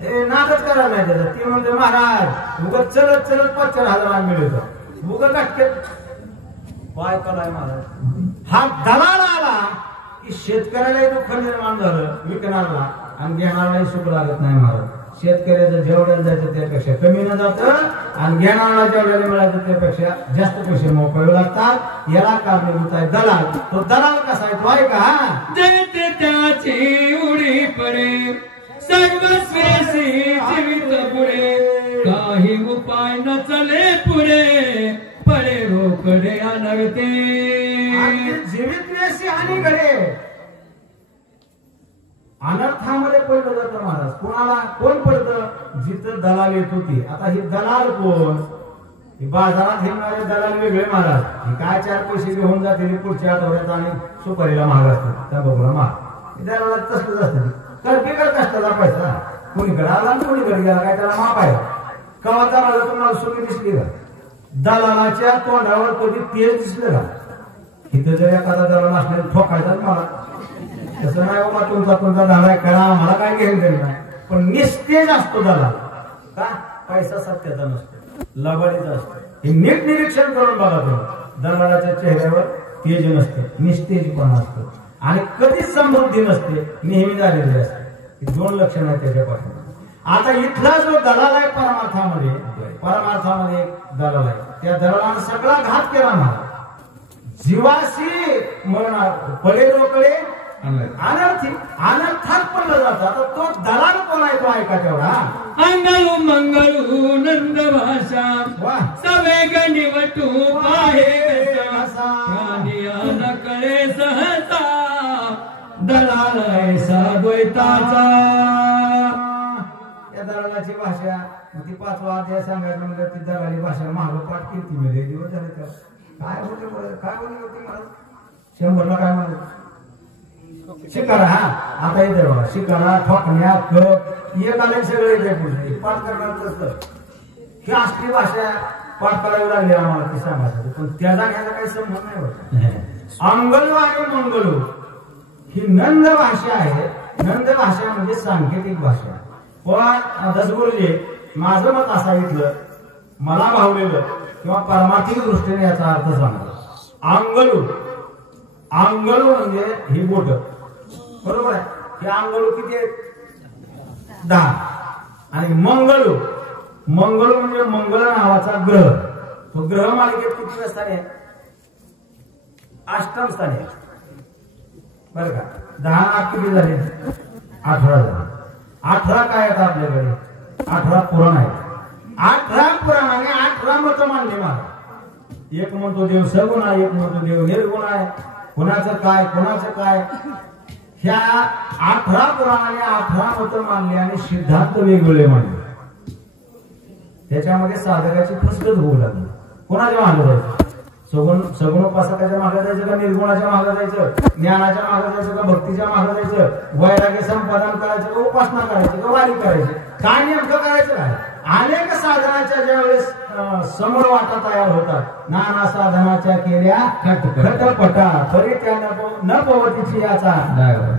हे नादच करायला नाही त्याचा. ती म्हणते महाराज उगत चलत चलत 5,000 मिळतो, उगत गाठकेत पाय पलाय महाराज. हा दलाल आला की शेतकऱ्यालाही दुःख निर्माण झालं, विकणारला, आणि घेणारालाही सुख लागत नाही महाराज. शेतकऱ्याचं जेवढ्याला जायचं त्यापेक्षा कमी न जातं आणि घेणाराला जेवढ्याला मिळायचं त्यापेक्षा जास्त पैसे मोकळे लागतात. याला कारणीभूत आहे दलाल. तो दलाल कसा आहे तो आहे का? जयते त्याची उडी पडे, सर्वस्वेसी जीवित पुढे, काही उपाय न चले पुढे, पडे रोकडे अनगते. जीवित वेशी हानी घडे. अनर्थामध्ये पडलं जातं महाराज. कोणाला कोण पडतं? जिथं दलाल येत होती. आता ही दलाल कोण? बाजारात घेणारे दलाल वेगळे महाराज. हे काय 4 पैसे घेऊन जाते पुढच्या आठवड्यात आणि सुपारीला महाग असते, त्या बघूला महाग. दलाला तसलंच असतं. करते कष्टाचा पैसा कोणीकडे आला आणि कोणीकडे गेला काय त्याला माप आहे. कवा दलाला तुम्हाला सुखी दिसली का? दलालाच्या तोंडावर कधी तेल दिसलं का? इथं जर एखादा दलाल असलेला ठोकायचा मला तसं नाही बाबा, तुमचा दलाल करा, मला काय घेऊन देईल नाही. पण निस्तेज असतो दलाल का? पैसा सत्याचा नसतो, लबाडीचा असतो. हे नीट निरीक्षण करून बघा तुम्ही. दलालाच्या चेहऱ्यावर तेज नसते, निस्तेजपणा असतो आणि कधीच समृद्धी नसते, नेहमी झालेली असते. ही 2 लक्षणं आहेत त्याच्यापासून. आता इथला जो दलाल आहे परमार्थामध्ये एक दलाल आहे. त्या दलालानं सगळा घात केला मला. जीवाशी मरण पडे रोकडे अनर्थी, अनर्थात पडलं जातं. आता तो दलाल कोण आहे तो ऐका तेवढा. अंगलू मंगलू नंद भाषा, सवेग निवटू पाहे न कळे सहसा, दलाल ऐसा द्वैताचा. या दलालाची भाषा ती 5वा अध्याय सांगायचं म्हणजे ती दलाली भाषा मागं पाठ केली मी दिवस झाले. तर काय होते काय बोलली होती महाराज? 100ला काय म्हणत शिकारा. हा आता येते बघा. शिकारा, ठोकण्या, कप एक आले सगळे येते पुढे पाठ करणार. ही असली भाषा पाठ करावी लागली आम्हाला ती सांगायचं. पण त्याचा घ्यायचा काही संबंध नाही होत. अंगलू आणि मंगलू ही नंद भाषा आहे. नंद भाषा म्हणजे सांकेतिक भाषा. पण दसगुरुजी माझं मत असा इथलं मला भावलेलं किंवा परमार्थिक दृष्टीने याचा अर्थ सांगतो. अंगलू, अंगलू म्हणजे ही बोट, बरोबर आहे. हे अंगलू किती आहेत? 10. आणि मंगलू, मंगलू म्हणजे मंगळ नावाचा ग्रह. तो ग्रह मालिकेत किती स्थानी आहे? 8म स्थानी आहे बरं का. 10 किती झाले? 18 झाले. 18 काय आहेत आपल्याकडे? 18 पुराण आहेत. 18 पुराणाने 18 मत मानले मला. एक म्हणतो देव सगुण आहे, एक म्हणतो देव निर्गुण आहे. कोणाचं काय कोणाचं काय, ह्या 18 पुराणाने 18 मत मानले आणि सिद्धांत वेगवेगळे मानले. त्याच्यामध्ये साधकाची फसगत होऊ लागली. कोणाच्या मागे जायचं? सगुणोपासकाच्या मागे जायचं का निर्गुणाच्या मागे जायचं? ज्ञानाच्या मागे जायचं का भक्तीच्या मागे जायचं? वैराग्य संपादन करायचं का उपासना करायची का वारी करायची? काय नेमकं करायचं काय? अनेक साधनाच्या ज्या वेळेस समोर वाटा तयार होतात. नाना साधनाच्या केल्या खटपटा तरी त्या न पवतीची याचा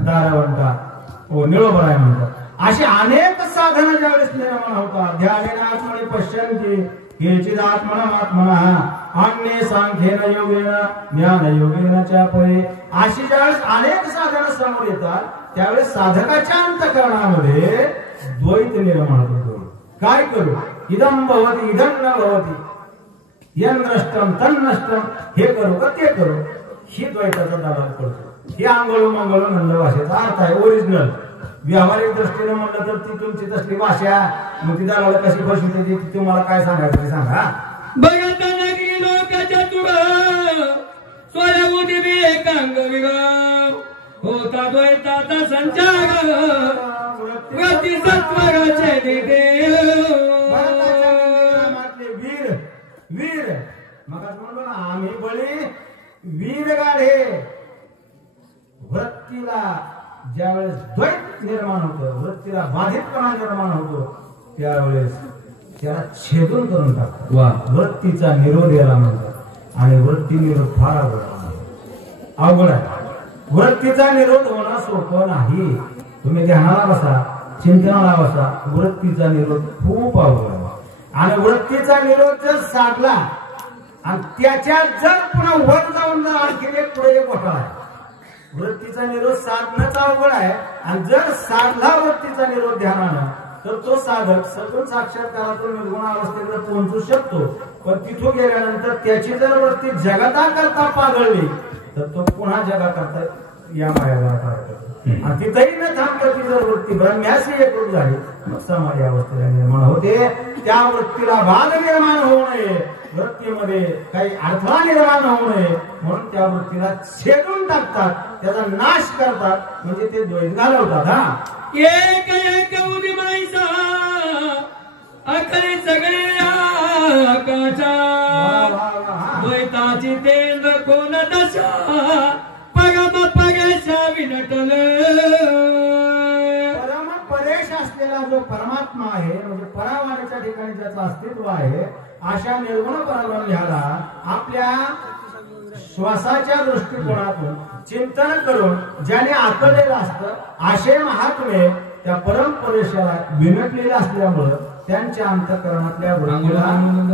दारवंटा. हो निळोबर आहे म्हणतात. अशी अनेक साधनं ज्यावेळेस निर्माण होतात. ध्यानेन आत्मने पश्यन्ति केचिद आत्मनमात्मनः अन्ये सांख्येन योगेन ज्ञान योगेन च परे. अशी ज्यावेळेस अनेक साधनं समोर येतात त्यावेळेस साधकाच्या अंतःकरणामध्ये द्वैत निर्माण होतो. काय करू? इदं भवति इदं न भवति, यं द्रष्टं तं नष्टं, हे करू का ते करू, ही द्वैताचा दबाव पडतो. ही आंघोळ मंगळ म्हणलं भाषेचा अर्थ आहे. ओरिजिनल व्यावहारिक दृष्टीने म्हणलं तर ती तुमची तसली भाषा मग ती दाराला कशी बसवते ती तुम्हाला काय सांगायचं ते सांगा. बघताना की लोकाच्या तुड स्वयंबुद्धी बी एकांग विग होता द्वैताचा संचार गती सत्वराचे दिदे. वीर वीर मग म्हणलो ना आम्ही बळी वीर गाढे. वृत्तीला ज्यावेळेस द्वैत निर्माण होतं, वृत्तीला बाधितपणा निर्माण होतो त्यावेळेस त्याला छेदून करून टाकतात. वृत्तीचा निरोध याला म्हणतात. आणि वृत्ती निरोध फार अवघड आहे. वृत्तीचा निरोध होणं सोपं नाही. तुम्ही ध्यानाला बसा, चिंतनाला बसा, वृत्तीचा निरोध खूप अवघड आहे. आणि वृत्तीचा निरोध जर साधला आणि त्याच्यात जर पुन्हा वर जाऊन जर आणखी एक पुढे एक घोटाळा आहे. वृत्तीचा निरोध साधण्याचा अवघड आहे. आणि जर साधला वृत्तीचा निरोध ध्यानानं तर तो साधक सगुण साक्षात्कारातून निर्गुण अवस्थेकडे पोहोचू शकतो. पण तिथून गेल्यानंतर त्याची जर वृत्ती जगता करता पागळली तर तो पुन्हा जगा करता या मायाला करतो. आणि तिथेही न थांबता ती जर वृत्ती ब्रह्म्याशी एकरूप झाली मग समाधी अवस्थेला निर्माण होते. त्या वृत्तीला बाध निर्माण होऊ नये, वृत्तीमध्ये काही अडथळा निर्माण होऊ नये म्हणून त्या वृत्तीला छेदून टाकतात, त्याचा नाश करतात. म्हणजे ते द्वैत घालवतात. हा एक एक उदिमाईचा अखरी सगळे आकाशा द्वैताची तेंद्र कोण दशा पगम पगेशा विनटल. परम परेश असलेला जो परमात्मा आहे म्हणजे परावाण्याच्या ठिकाणी ज्याचं अस्तित्व आहे अशा निर्गुण परब्रह्माला आपल्या श्वासाच्या दृष्टिकोनातून चिंतन करून ज्याने आकळलेलं असतं असे महात्मे त्या परमपरेशाला विनटलेले असल्यामुळं त्यांच्या अंतःकरणातल्या वृत्तीला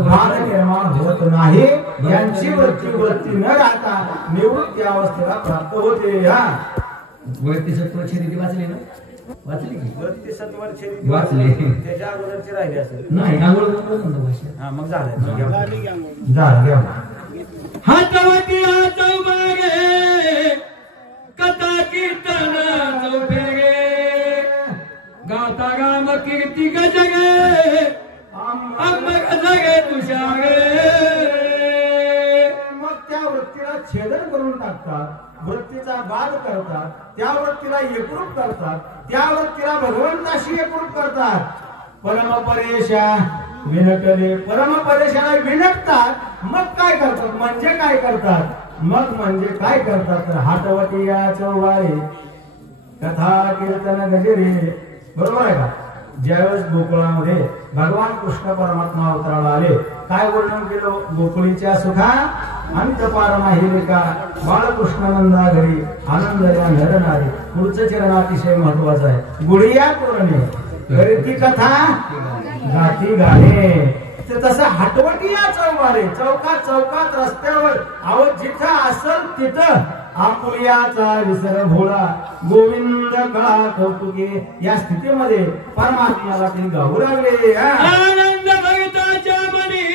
बाध निर्माण होत नाही. यांची वृत्ती न राहता निवृत्ती अवस्थेला प्राप्त होते. या वृत्ती सत्वच्छेदी वाचली ना? वाचली की वृत्ती सत्वच्छेदी वाचली. त्याच्या अगोदरची राहिली असेल नाही. हा मग झालं. हातवती चौबागे कथा कीर्तन चौफेगे गाता गाम कीर्ती गजगे अम्मग जगे तुषागे. मग त्या वृत्तीला छेदन करून टाकतात, वृत्तीचा बाध करतात, त्या वृत्तीला एकरूप करतात, त्या वृत्तीला भगवंताशी एकरूप करतात. परमपरेशा विनटले, परमपरेशाला विनटतात. मग काय करतात? म्हणजे काय करतात? म्हणजे काय करतात तर हातवटी या चौवारे कथा कीर्तन गजरे. बरोबर आहे का? ज्यावेळेस गोकुळामध्ये भगवान कृष्ण परमात्मा अवतराला आले काय वर्णन केलं? गोकुळीच्या सुखा अंत पारमाहिरिका बाळकृष्णानंदा घरी आनंद या नरनारी. पुढचं चरण अतिशय महत्वाचं आहे. गुडिया तोरणे करीती कथा गाती गाणे. तसं हटवटिया चौबारे चौकात चौकात रस्त्यावर अहो जिथं असल तिथं आपुल्याचा विसर भोळा गोविंद कळा कौतुके या स्थितीमध्ये परमात्म्याला ते गाऊ लागले. आनंद भक्ताच्या मनी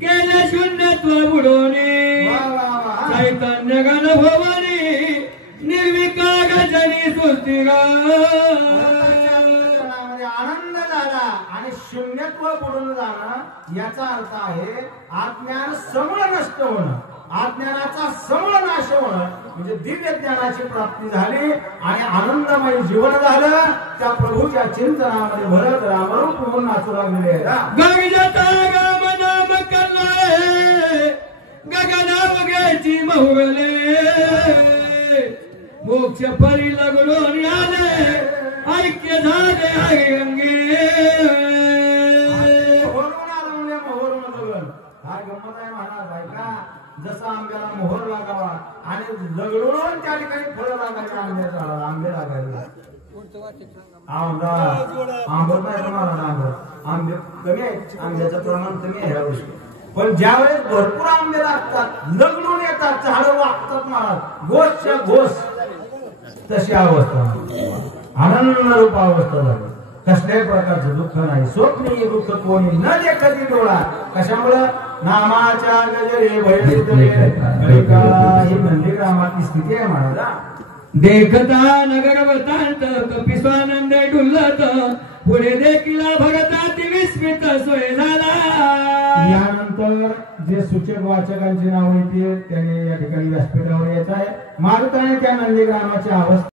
गेले शून्यत्व बुडवणे चैतन्य गण भवानी निर्विका गजनी सुस्तिगा. आनंद झाला आणि शून्यत्व बुडून जाणं याचा अर्थ आहे अज्ञान समूळ नष्ट होणं, अज्ञानाचा समूळ नाश होणं म्हणजे दिव्य ज्ञानाची प्राप्ती झाली आणि आनंदमय जीवन झालं. त्या प्रभूच्या चिंतनामध्ये भरत रामरूप म्हणून नाचू लागलेले गगनावघ्याची महुगले मोक्ष परी लगडून आले ऐक्य झाले आहे गंगे. आंब्याला मोहर लागावा आणि दगडून त्या ठिकाणी फळं लागायचे आंब्याच्या झाडाला आंबे लागायला आंबट नाही तुम्हाला आंबे कमी आहेत आंब्याचं प्रमाण कमी आहे यावर्षी पण ज्यावेळेस भरपूर आंबे लागतात दगडून येतात झाडं वागतात महाराज घोषच्या घोष तशी अवस्था आनंद रूप अवस्था झाली कसल्याही प्रकारचं दुःख नाही स्वप्नी दुःख कोणी न देखती डोळा कशामुळं नामाच्या गजरे भयसुतले ही नंदीग्रामातली स्थिती आहे महाराजा देखता नगर वतांत कपिस्वानंद डुल्लत पुढे देखील भगताती विस्मित सोय झाला यानंतर जे सूचक वाचकांची नाव येतील त्यांनी या ठिकाणी व्यासपीठावर यायचं आहे मारुताने त्या नंदीग्रामाची अवस्था